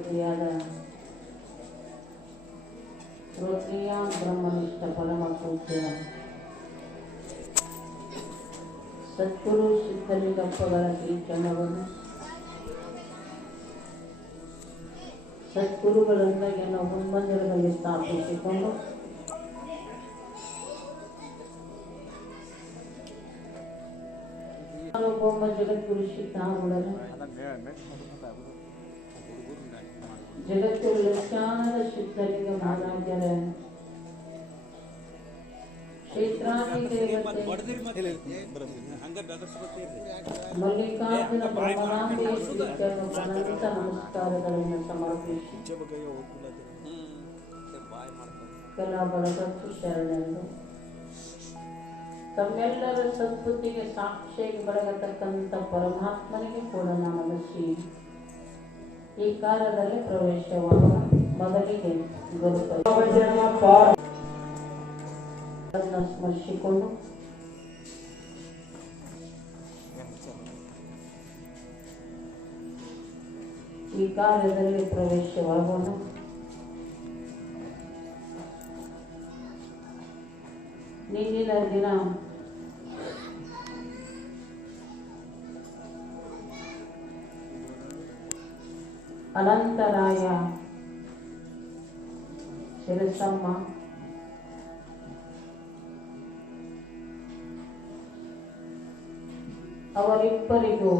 ಪರದೇವತೆಯಾದ ಶ್ರೋತ್ರಿಯ ಬ್ರಹ್ಮನಿಷ್ಠ ಪರಮ ಪೂಜ್ಯ ಸದ್ಗುರು ಸಿದ್ಧಲಿಂಗಪ್ಪಗಳ ಕೀರ್ತನವನ್ನು ಸದ್ಗುರುಗಳೊಂದಿಗೆ ಮುಂಬಂಧಗಳಲ್ಲಿ ಸ್ಥಾಪಿಸಿಕೊಂಡು ಸಾರ್ವಭೌಮ ಜಗದ್ಗುರು ಶ್ರೀರಾಮುಲರು ಜಗದ್ಗುರು ಲಕ್ಷಾನದ ಸಿದ್ಧಲಿಂಗ ಮಹಾರಾಜರ ಕ್ಷೇತ್ರಾಧಿದೇವತೆ ಮಲ್ಲಿಕಾರ್ಜುನ ಬ್ರಹ್ಮನಾಂಬೆಯ ಶ್ರೀಚರಣಕ್ಕೆ ಅನಂತ ನಮಸ್ಕಾರಗಳನ್ನು ಸಮರ್ಪಿಸಿ ಕಲಾಬಲದತ್ತು ಶರಣೆಂದು ತಮ್ಮೆಲ್ಲರ ಸದ್ಬುದ್ಧಿಗೆ ಸಾಕ್ಷಿಯಾಗಿ ಬೆಳಗತಕ್ಕಂಥ ಪರಮಾತ್ಮನಿಗೆ ಕೂಡ ನಮಸ್ಸಿ ಈ ಕಾಲದಲ್ಲಿ ಪ್ರವೇಶವಾಗುವ ಮೊದಲಿಗೆ ಗುರುಪದವನ್ನು ಸ್ಮರಿಸಿಕೊಂಡು ಈ ಕಾರ್ಯದಲ್ಲಿ ಪ್ರವೇಶವಾಗೋಣ. ನಿನ್ನಿನ ದಿನ ಅನಂತರಾಯ ಶಿರಸಮ್ಮ ಅವರಿಬ್ಬರಿಗೂ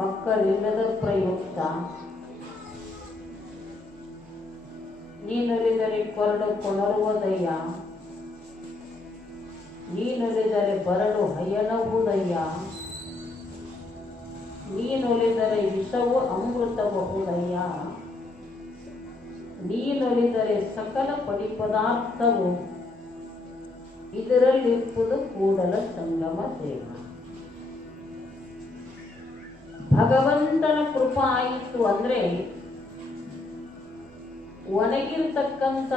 ಮಕ್ಕಳಿಲ್ಲದ ಪ್ರಯುಕ್ತ ನೀನೊಲಿದರೆ ಕೊರಡು ಕೊಣರುವುದಯ್ಯ, ನೀನೊಲಿದರೆ ಬರಡು ಹಯನವುದಯ್ಯ, ನೀನೊಲಿದರೆ ವಿಷವು ಅಮೃತಬಹುದಯ್ಯ, ನೀನೊಲಿದರೆ ಸಕಲ ಪಡಿಪದಾರ್ಥವು ಇದರಲ್ಲಿರುವುದು ಕೂಡಲ ಸಂಗಮ ದೇವ. ಭಗವಂತನ ಕೃಪಾ ಆಯಿತು ಅಂದ್ರೆ ಒಣಗಿರ್ತಕ್ಕಂಥ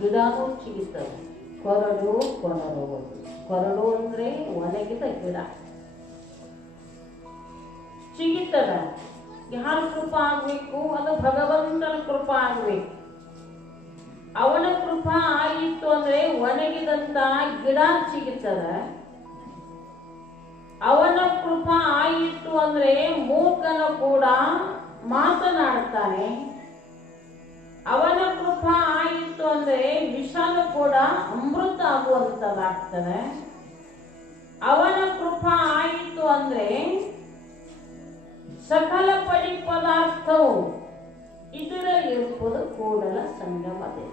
ಗಿಡನೂ ಚಿಗಿತವೆ. ಕೊರಡು ಕೊಣರುವುದು, ಕೊರಡು ಅಂದ್ರೆ ಒಣಗಿದ ಗಿಡ ಚಿಗಿತದ. ಯಾರ ಕೃಪಾ ಆಗ್ಬೇಕು? ಅದು ಭಗವಂತನ ಕೃಪಾ ಆಗ್ಬೇಕು. ಅವನ ಕೃಪಾ ಆಯಿತು ಅಂದ್ರೆ ಒಣಗಿದಂತ ಗಿಡ ಚಿಗಿತದ. ಅವನ ಕೃಪಾ ಆಯಿತು ಅಂದ್ರೆ ಮೂಕನ ಕೂಡ ಮಾತನಾಡ್ತಾನೆ. ಅವನ ಕೃಪಾ ಆಯಿತು ಅಂದ್ರೆ ವಿಷನು ಕೂಡ ಅಮೃತ ಆಗುವಂತದಾಗ್ತದೆ. ಅವನ ಕೃಪಾ ಆಯಿತು ಅಂದ್ರೆ ಸಕಲ ಪಡಿ ಪದಾರ್ಥವು ಇದರಲ್ಲಿರುವುದು ಕೂಡಲ ಸಂಗಮ ದೇವ.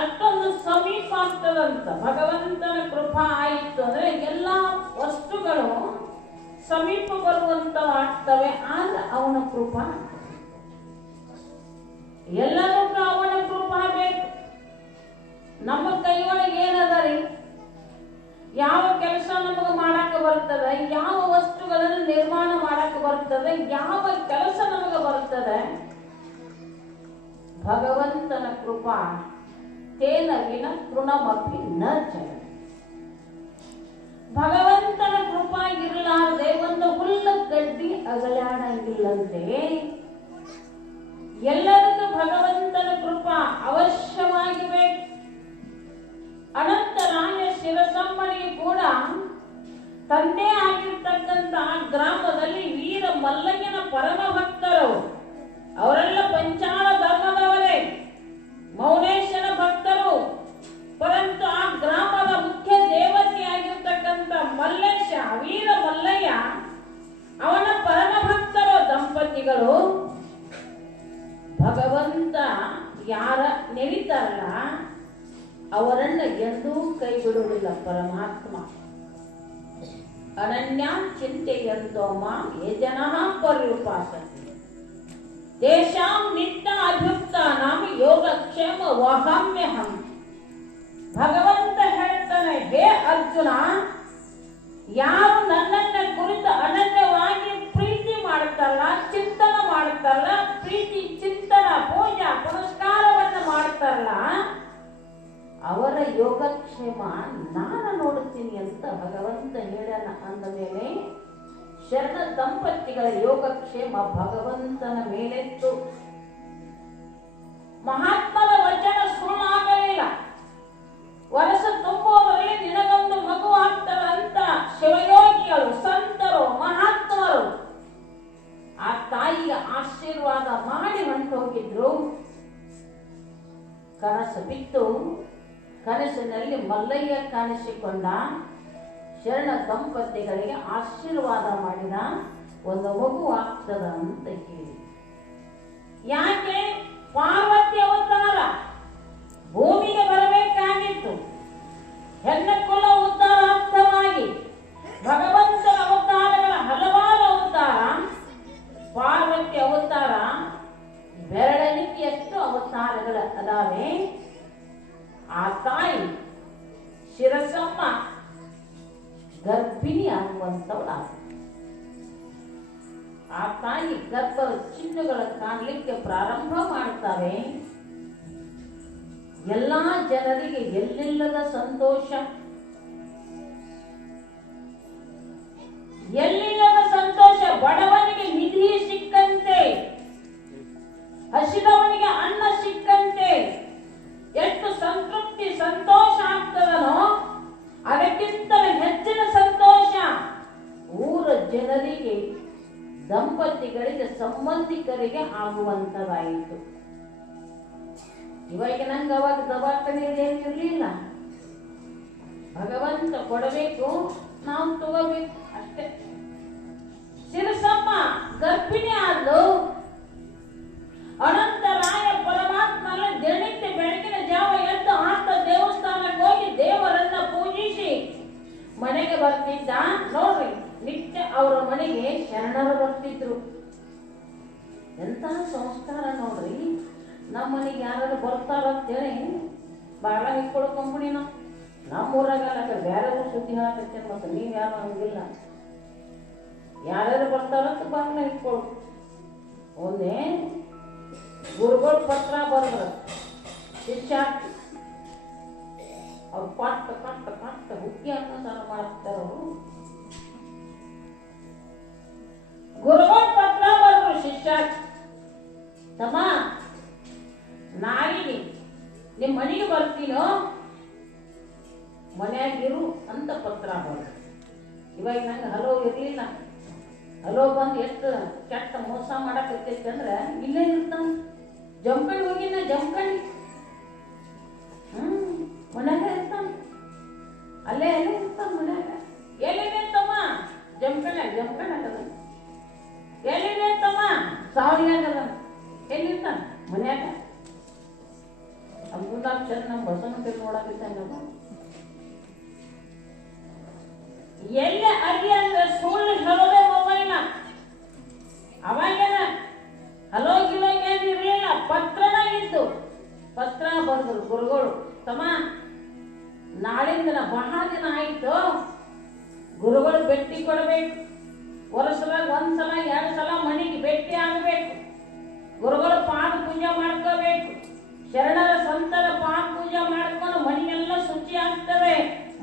ಅಷ್ಟೊಂದು ಸಮೀಪ ಆಗ್ತದಂತ. ಭಗವಂತನ ಕೃಪಾ ಆಯಿತು ಅಂದ್ರೆ ಎಲ್ಲಾ ವಸ್ತುಗಳು ಸಮೀಪ ಬರುವಂತವಾಗ್ತವೆ. ಆದ್ರೆ ಅವನ ಕೃಪಾ, ಎಲ್ಲದಕ್ಕೂ ಅವನ ಕೃಪಾ ಬೇಕು. ನಮ್ಮ ಕೈಯೊಳಗೆ ಏನದ ರೀ? ಯಾವ ಕೆಲಸ ನಮಗೆ ಮಾಡಕ್ಕೆ ಬರ್ತದೆ? ಯಾವ ವಸ್ತುಗಳನ್ನು ನಿರ್ಮಾಣ ಮಾಡಕ್ಕೆ ಬರ್ತದೆ? ಯಾವ ಕೆಲಸ ನಮಗೆ ಬರ್ತದೆ? ಭಗವಂತನ ಕೃಪಾ ತೇನ ವಿನ ತೃಣಮಪಿ ನ ಚಲ. ಭಗವಂತನ ಕೃಪಾ ಇರಲಾರದೆ ಒಂದು ಹುಲ್ಲ ಗಡ್ಡಿ ಅಗಲಾಡಂಗಿಲ್ಲಂತೆ. ಎಲ್ಲರಿಗೂ ಭಗವಂತನ ಕೃಪಾ ಅವಶ್ಯವಾಗಿ ಬೇಕು. ಅನಂತರಾಯ ಶಿರಸಮ್ಮನಿಗೆ ಕೂಡ ತಂದೆ ಆಗಿರ್ತಕ್ಕಂಥ ಗ್ರಾಮದಲ್ಲಿ ವೀರ ಮಲ್ಲಯ್ಯನ ಪರಮ ಭಕ್ತರು. ಅವರೆಲ್ಲ ಪಂಚಾಳ ಧರ್ಮದವರೇ, ಮೌನೇಶನ ಭಕ್ತರು. ಪರಂತು ಆ ಗ್ರಾಮದ ಮುಖ್ಯ ದೇವತೆಯಾಗಿರ್ತಕ್ಕಂಥ ಮಲ್ಲೇಶ, ವೀರ ಮಲ್ಲಯ್ಯ, ಅವನ ಪರಮ ಭಕ್ತರು ದಂಪತಿಗಳು. ಭಗವಂತ ಯಾರ ನೆನೀತಾರಲ್ಲ ಅವರನ್ನ ಎಂದೂ ಕೈ ಬಿಡುವುದಿಲ್ಲ ಪರಮಾತ್ಮ. ಅನನ್ಯ ಚಿಂತೆಯಂತೋ ಮಾಂ ಯೇ ಜನಃ ಪರ್ಯುಪಾಸತೆ ತೇಷಾಂ ನಿತ್ಯ ಅಭ್ಯುಕ್ತಾನಾಂ ಯೋಗಕ್ಷೇಮ ವಹಾಮ್ಯಹಂ. ಭಗವಂತ ಹೇಳ್ತಾನೆ, ಹೇ ಅರ್ಜುನ, ಯಾರು ನನ್ನನ್ನ ಕುರಿತು ಅನನ್ಯವಾಗಿ ಪ್ರೀತಿ ಮಾಡ್ತಾರಲ್ಲ, ಚಿಂತನ ಮಾಡ್ತಾರಲ್ಲ, ಪ್ರೀತಿ ಚಿಂತನ ಪೂಜಾ ಪುನಸ್ಕಾರವನ್ನ ಮಾಡ್ತಾರಲ್ಲ, ಅವರ ಯೋಗಕ್ಷೇಮ ನಾನು ನೋಡುತ್ತೀನಿ ಅಂತ ಭಗವಂತ ಹೇಳ್ಯಾನ. ಅಂದ ಮೇಲೆ ಶರಣ ದಂಪತಿಗಳ ಯೋಗಕ್ಷೇಮ ಭಗವಂತನ ಮೇಲೆತ್ತು. ಮಹಾತ್ಮರ ವಚನ ಸುಳ್ಳಾಗಲಿಲ್ಲ. ವರ್ಷ ತುಂಬುವವರಲ್ಲಿ ನಿನಗೊಂದು ಮಗು ಆಗ್ತಾರಂತ ಶಿವಯೋಗಿಗಳು, ಸಂತರು, ಮಹಾತ್ಮರು ಆ ತಾಯಿಗೆ ಆಶೀರ್ವಾದ ಮಾಡಿ ಹೊಂಟೋಗಿದ್ರು. ಕನಸು ಬಿತ್ತು. ಕನಸಿನಲ್ಲಿ ಮಲ್ಲಯ್ಯ ಕಾಣಿಸಿಕೊಂಡ. ಶರಣ ದಂಪತಿಗಳಿಗೆ ಆಶೀರ್ವಾದ ಮಾಡಿದ, ಒಂದು ಮಗು ಆಗ್ತದ ಅಂತ ಹೇಳಿ. ಯಾಕೆ? ಪಾರ್ವತಿ ಅವತಾರ ಭೂಮಿಗೆ ಬರಬೇಕಾಗಿತ್ತು. ಹೆಣ್ಣ ಕುಲ ಉದ್ಧಾರಾರ್ಥವಾಗಿ ಭಗವಂತನ ಅವತಾರಗಳ ಹಲವಾರು ಅವತಾರ. ಪಾರ್ವತಿ ಅವತಾರ ಬೆರಳೆಣಿಕೆಯಷ್ಟು ಅವತಾರಗಳ ಅದಾವೆ. ಆ ತಾಯಿ ಶಿರಸಮ್ಮ ಗರ್ಭಿಣಿ ಆಗುವಂತವಳ. ಆ ತಾಯಿ ಗರ್ಭ ಚಿಹ್ನೆಗಳು ಕಾಣಲಿಕ್ಕೆ ಪ್ರಾರಂಭ ಮಾಡ್ತಾರೆ. ಎಲ್ಲಾ ಜನರಿಗೆ ಎಲ್ಲಿಲ್ಲದ ಸಂತೋಷ, ಎಲ್ಲಿಲ್ಲದ ಸಂತೋಷ. ಬಡವನಿಗೆ ನಿಧಿ ಸಿಕ್ಕಂತೆ, ಹಸಿದವನಿಗೆ ಅನ್ನ ಸಿಕ್ಕಂತೆ ಎಷ್ಟು ಸಂತೃಪ್ತಿ ಸಂತೋಷ ಆಗ್ತದನೋ ಅದಕ್ಕಿಂತ ಹೆಚ್ಚಿನ ಸಂತೋಷ ಊರ ಜನರಿಗೆ, ದಂಪತಿಗಳಿಗೆ, ಸಂಬಂಧಿಕರಿಗೆ ಆಗುವಂತದಾಯಿತು. ಇವಾಗ ನಂಗೆ ಅವಾಗ ದವಾಖಾನೆ ಏನಿರಲಿಲ್ಲ. ಭಗವಂತ ಕೊಡಬೇಕು, ನಾವು ತಗೋಬೇಕು ಅಷ್ಟೇ. ಶಿರಸಮ್ಮ ಗರ್ಭಿಣಿ ಆದ್ಲು. ಅನಂತರಾಯ ಪರಮಾತ್ಮನ ದಿನನಿತ್ಯ ಬೆಳಗಿನ ಜಾವ ಎದ್ದು ಆತ ದೇವಸ್ಥಾನಕ್ಕೆ ಹೋಗಿ ದೇವರನ್ನ ಪೂಜಿಸಿ ಮನೆಗೆ ಬರ್ತಿದ್ದ. ನೋಡ್ರಿ, ನಿತ್ಯ ಅವರ ಮನೆಗೆ ಶರಣರು ಬರ್ತಿದ್ರು. ಎಂತಹ ಸಂಸ್ಕಾರ ನೋಡ್ರಿ. ನಮ್ಮ ಮನೆಗೆ ಯಾರು ಬರ್ತಾರಂತೇಳಿ ಬಾಳ ಹಿಡ್ಕೊಳ್ಕೊಂಬಿಡಿ. ನಮ್ಮೂರಾಗಲ್ಲ, ಬೇರೆ ಸುದ್ದಿ ಹೇಳಕತ್ತೇನೆ. ಮತ್ತೆ ನೀವ್ ಯಾರು ಹಂಗಿಲ್ಲ. ಯಾರ್ಯಾರು ಬರ್ತಾರಂತ ಬಾಗ್ಲ ಹಿಡ್ಕೊಳು. ಒಂದೇ ಗುರುಗಳು ಪತ್ರ ಬರೆದ್ರ ಶಿಷ್ಯ ಅವ್ರು ಪಟ್ಟ ಹುಕ್ಕಿ ಅನ್ನೋ ಮಾಡ್ತಾರವರು. ಗುರುಗಳು ಪತ್ರ ಬರೆದ್ರು ಶಿಷ್ಯ, ತಮ್ಮ ನಾಯಿಗೆ ನಿಮ್ಮ ಮನೆಗೆ ಬರ್ತೀನೋ, ಮನೆಯಾಗಿರು ಅಂತ ಪತ್ರ ಬರೆದ್ರು. ಇವಾಗ ನಂಗೆ ಹಲೋ ಇರ್ಲಿಲ್ಲ. ಹಲೋ ಬಂದು ಎಷ್ಟು ಕೆಟ್ಟ ಮೋಸ ಮಾಡಕತ್ತೈತಿ ಅಂದ್ರೆ ಇಲ್ಲೇ ಇರ್ತಾನ. ಜಮಖಂಡಿ ಹೋಗಿನ, ಜಮಖಂಡಿ ಮನ್ಯಾಗ ಇರ್ತಾನ. ಅಲ್ಲೇ ಇರ್ತಾನ ಮನ್ಯಾಗ. ಎಲ್ಲಿದೆ ತಮ್ಮ? ಜಮಖಂಡಿ ಆಗದ. ಎಲ್ಲಿದೆ ತಮ್ಮ? ಸಾವಳಿಯಾಗದ. ಎಲ್ಲಿರ್ತಾನ? ಮನ್ಯಾಗ. ಅಬ್ದುಲ್ಲಾ ಚಂದ್ ನಮ್ಮ ಬಸವನ ನೋಡಕತ್ತಾನ. ಎಲ್ಲ ಅಡಿ ಅಂದ್ರೆ ಸುಳ್ಳು ಹೇಳೋದೇ ಮೊಬೈಲ್. ಅವಾಗೇನ ಹಲೋ ಗಿಲೋ ಏನಿರ್ಲಿಲ್ಲ, ಪತ್ರನ ಇತ್ತು. ಪತ್ರ ಬರೆದ್ರು ಗುರುಗಳು, ತಮ್ಮ ನಾಳಿಂದ ಬಹಳ ದಿನ ಆಯ್ತು, ಗುರುಗಳು ಭೇಟಿ ಕೊಡಬೇಕು. ವರ್ಷದಾಗ ಒಂದ್ಸಲ 2 ಸಲ ಮನೆಗೆ ಭೇಟಿ ಆಗಬೇಕು. ಗುರುಗಳು ಪಾದ ಪೂಜೆ ಮಾಡ್ಕೋಬೇಕು. ಶರಣರ ಸಂತರ ಪಾದ ಪೂಜೆ ಮಾಡ್ಕೊಂಡು ಮನೆಯೆಲ್ಲ ಶುಚಿ ಆಗ್ತವೆ,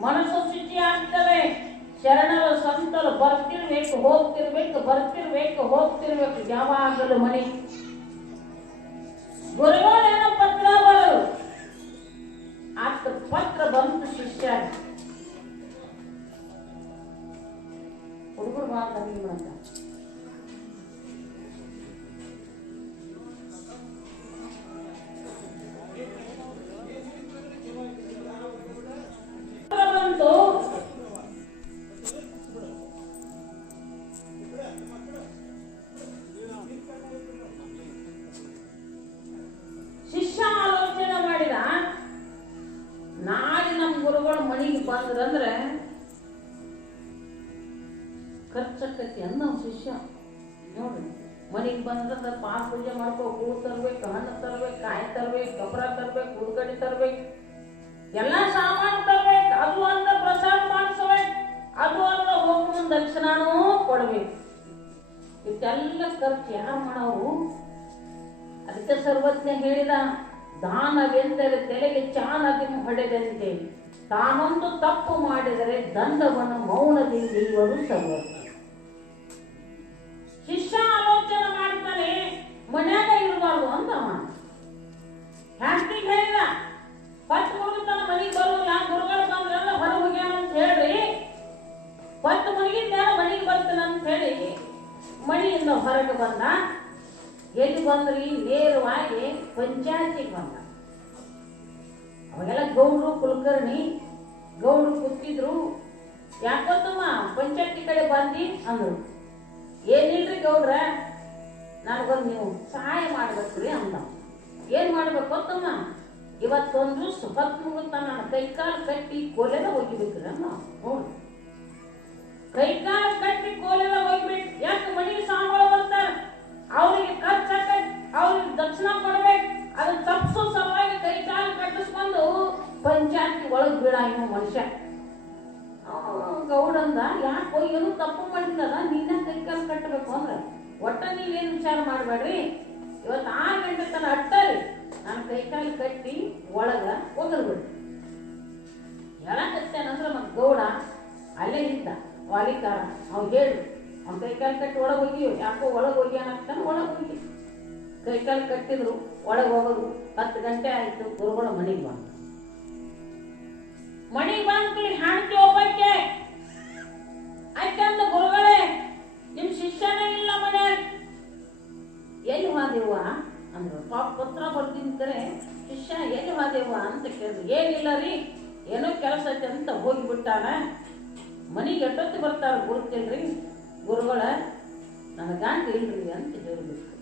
ಮನಸ್ಸು ಶುಚಿ ಆಗ್ತವೆ. ಶರಣರ ಸಂತರು ಬರ್ತಿರ್ಬೇಕು, ಹೋಗ್ತಿರ್ಬೇಕು, ಬರ್ತಿರ್ಬೇಕು, ಹೋಗ್ತಿರ್ಬೇಕು ಯಾವಾಗಲೂ ಮನೆ. ಗುರುಗಳೇನೋ ಪತ್ರ ಬರೋರು. ಆತ ಪತ್ರ ಬಂತು ಶಿಷ್ಯ. ಹುಡುಗರು ಮಾತಾಡಿ ಅಂತ ಬಂತು. ಶಿಷ್ಯ ಆಲೋಚನೆ ಮಾಡಿದ, ನಾಳೆ ನಮ್ಮ ಗುರುಗಳು ಮನೆಗೆ ಬಂದ್ರಂದ್ರೆ ಖರ್ಚಕ್ಕತಿ ಅಂದ ಶಿಷ್ಯ. ನೋಡ್ರಿ, ಮನೆಗೆ ಬಂದ್ರೆ ಪಾದ ಪೂಜೆ ಮಾಡ್ಕೋ, ಹೂ ತರ್ಬೇಕು, ಹಣ್ಣು ತರ್ಬೇಕು, ಕಾಯಿ ತರ್ಬೇಕು, ಗೊಬ್ಬರ ತರ್ಬೇಕು, ಉಳ್ಗಡ್ಡಿ ತರ್ಬೇಕು, ಎಲ್ಲ ಸಾಮಾನು ತರ್ಬೇಕು. ಅದು ಅಂದ ಪ್ರಸಾದ ಮಾಡಿಸ್ಬೇಕು, ಅದು ಅಂದ ಹೋಗಿ ಮುಂದೆ ದಕ್ಷಿಣನೂ ಕೊಡ್ಬೇಕು. ಇಷ್ಟೆಲ್ಲ ಖರ್ಚು ಯಾರು ಮಾಡೋರು? ಅದಕ್ಕೆ ಸರ್ವಜ್ಞ ಹೇಳಿದ, ದಾನವೆಂದರೆ ತಲೆಗೆ ಚಾನದಿ ಹೊಡೆದಂತೆ, ತಾನೊಂದು ತಪ್ಪು ಮಾಡಿದರೆ ದಂಡವನ್ನು ಮೌನದಿಂದ ಇವರು ಸರ್ವಜ್ಞ. ಶಿಷ್ಯ ಆಲೋಚನೆ ಮಾಡ್ತಾನೆ, ಮನ್ಯಾಗ ಇರಬಾರ್ದು ಅಂತ ಅವ ಹ್ಯಾಂತಿಗೆ ಹೇಳಿದ. ಪತ್ ಮುಗಿತಾನ ಮನೆಗೆ ಬರೋಲ್ಲ, ಗುರುಗಳು ಬಂದ್ರಲ್ಲ ಹೊರ ಹೋಗ್ಯಾನ ಅಂತ ಹೇಳ್ರಿ, ಪತ್ ಮುಗಿದ್ಯಾರ ಮನೆಗೆ ಬರ್ತಾನ ಅಂತ ಹೇಳಿ ಮನೆಯಿಂದ ಹೊರಗೆ ಬಂದ. ಎಲ್ಲಿ ಬಂದ್ರಿ? ನೇರವಾಗಿ ಪಂಚಾಯತಿಗೆ ಬಂದ. ಅವಾಗೆಲ್ಲ ಗೌಡ್ರು ಕುಲಕರ್ಣಿ ಗೌಡ್ರು ಕೂತಿದ್ರು. ಯಾಕೊತ್ತಮ್ಮ ಪಂಚಾಯತಿ ಕಡೆ ಬಂದಿ ಅಂದ್ರು. ಏನಿಲ್ರಿ ಗೌಡ್ರ, ನನಗೊಂದು ನೀವು ಸಹಾಯ ಮಾಡ್ಬೇಕ್ರಿ ಅಂದ. ಏನ್ ಮಾಡ್ಬೇಕು ಗೊತ್ತಮ್ಮ? ಇವತ್ತೊಂದು ಹೊತ್ತು ಮುಗುತ್ತಾ ನಾನು ಕೈಕಾಲು ಕಟ್ಟಿ ಕೋಲೆಲ್ಲ ಹೋಗಿಬೇಕ್ರಿ ಅನ್ನ. ನೋಡ್ರಿ, ಕೈಕಾಲು ಕಟ್ಟಿ ಕೋಲೆಲ್ಲ ಹೋಗ್ಬೇಕು. ಯಾಕೆ? ಮನೆಗೆ ಸಾಂಬಾಳ ಬರ್ತಾರ, ಅವ್ರಿಗೆ ಖರ್ಚು ಹಾಕಕ್, ಅವ್ರಿಗೆ ದಕ್ಷಿಣ ಕೊಡ್ಬೇಕು. ಅದನ್ನ ತಪ್ಪಿಸೋ ಸಲುವಾಗಿ ಕೈಕಾಲು ಕಟ್ಟಿಸ್ಕೊಂಡು ಪಂಚಾಯತಿ ಒಳಗ್ ಬೀಳ ಇವ ಮನುಷ್ಯ. ಗೌಡಂದ, ಯಾಕೋ ಏನು ತಪ್ಪು ಮಾಡಿದ್ದಲ್ಲ, ನಿನ್ನ ಕೈಕಾಲು ಕಟ್ಟಬೇಕು ಅಂದ್ರೆ ಒಟ್ಟ ನೀವೇನು ವಿಚಾರ ಮಾಡಬೇಡ್ರಿ, ಇವತ್ತು 6 ಗಂಟೆ ತನಕ ಅಟ್ಟರಿ ನಾನು ಕೈಕಾಲು ಕಟ್ಟಿ ಒಳಗ ಹೋಗಲ್ಬಿಡ್ರಿ ಹೇಳಕತ್ತೇನಂದ್ರೆ. ಮತ್ತೆ ಗೌಡ ಅಲ್ಲೇ ಇದ್ದ ವಾಲಿಕಾರ. ಅವ್ನು ಹೇಳಿ ಅವ್ನು ಕೈಕಾಲು ಕಟ್ಟಿ ಒಳಗೆ ಹೋಗಿ, ಯಾಕೋ ಒಳಗೆ ಹೋಗ್ಯಾನಂತಾನೆ ಒಳಗೆ ಹೋಗಿ ಕೈಕಾಲು ಕಟ್ಟಿದ್ರು. ಒಳಗೆ ಹೋಗೋದು 10 ಗಂಟೆ ಆಯ್ತು. ಗುರುಗಳ ಮನೆಗೆ ಬಂದ. ಮನೆಗೆ ಬಂದು ಹಾಡ್ತಿ ಒಬ್ಬಕ್ಕೆ ಆಯ್ತಂದ, ಗುರುಗಳೇ ನಿಮ್ ಶಿಷ್ಯನೇ ಇಲ್ಲ ಮನ್ಯಾಗ. ಎಲ್ಲಿ ಹೋದೇವ ಅಂದ್ರು. ಪತ್ರ ಬರ್ತಿಂತಾರೆ, ಶಿಷ್ಯ ಎಲ್ಲಿ ಹೋದೇವ ಅಂತ ಕೇಳಿದ್ರು. ಏನಿಲ್ಲ ರೀ, ಏನೋ ಕೆಲಸ ಐತೆ ಅಂತ ಹೋಗಿಬಿಟ್ಟಾನ, ಮನೆಗೆ ಎಷ್ಟೊತ್ತು ಬರ್ತಾರ ಗುರುತಿಲ್ರಿ ಗುರುಗಳ, ನನ್ನ ಗಂಡ ಇಲ್ರಿ ಅಂತ ಹೇಳ್ಬಿಟ್ಟು.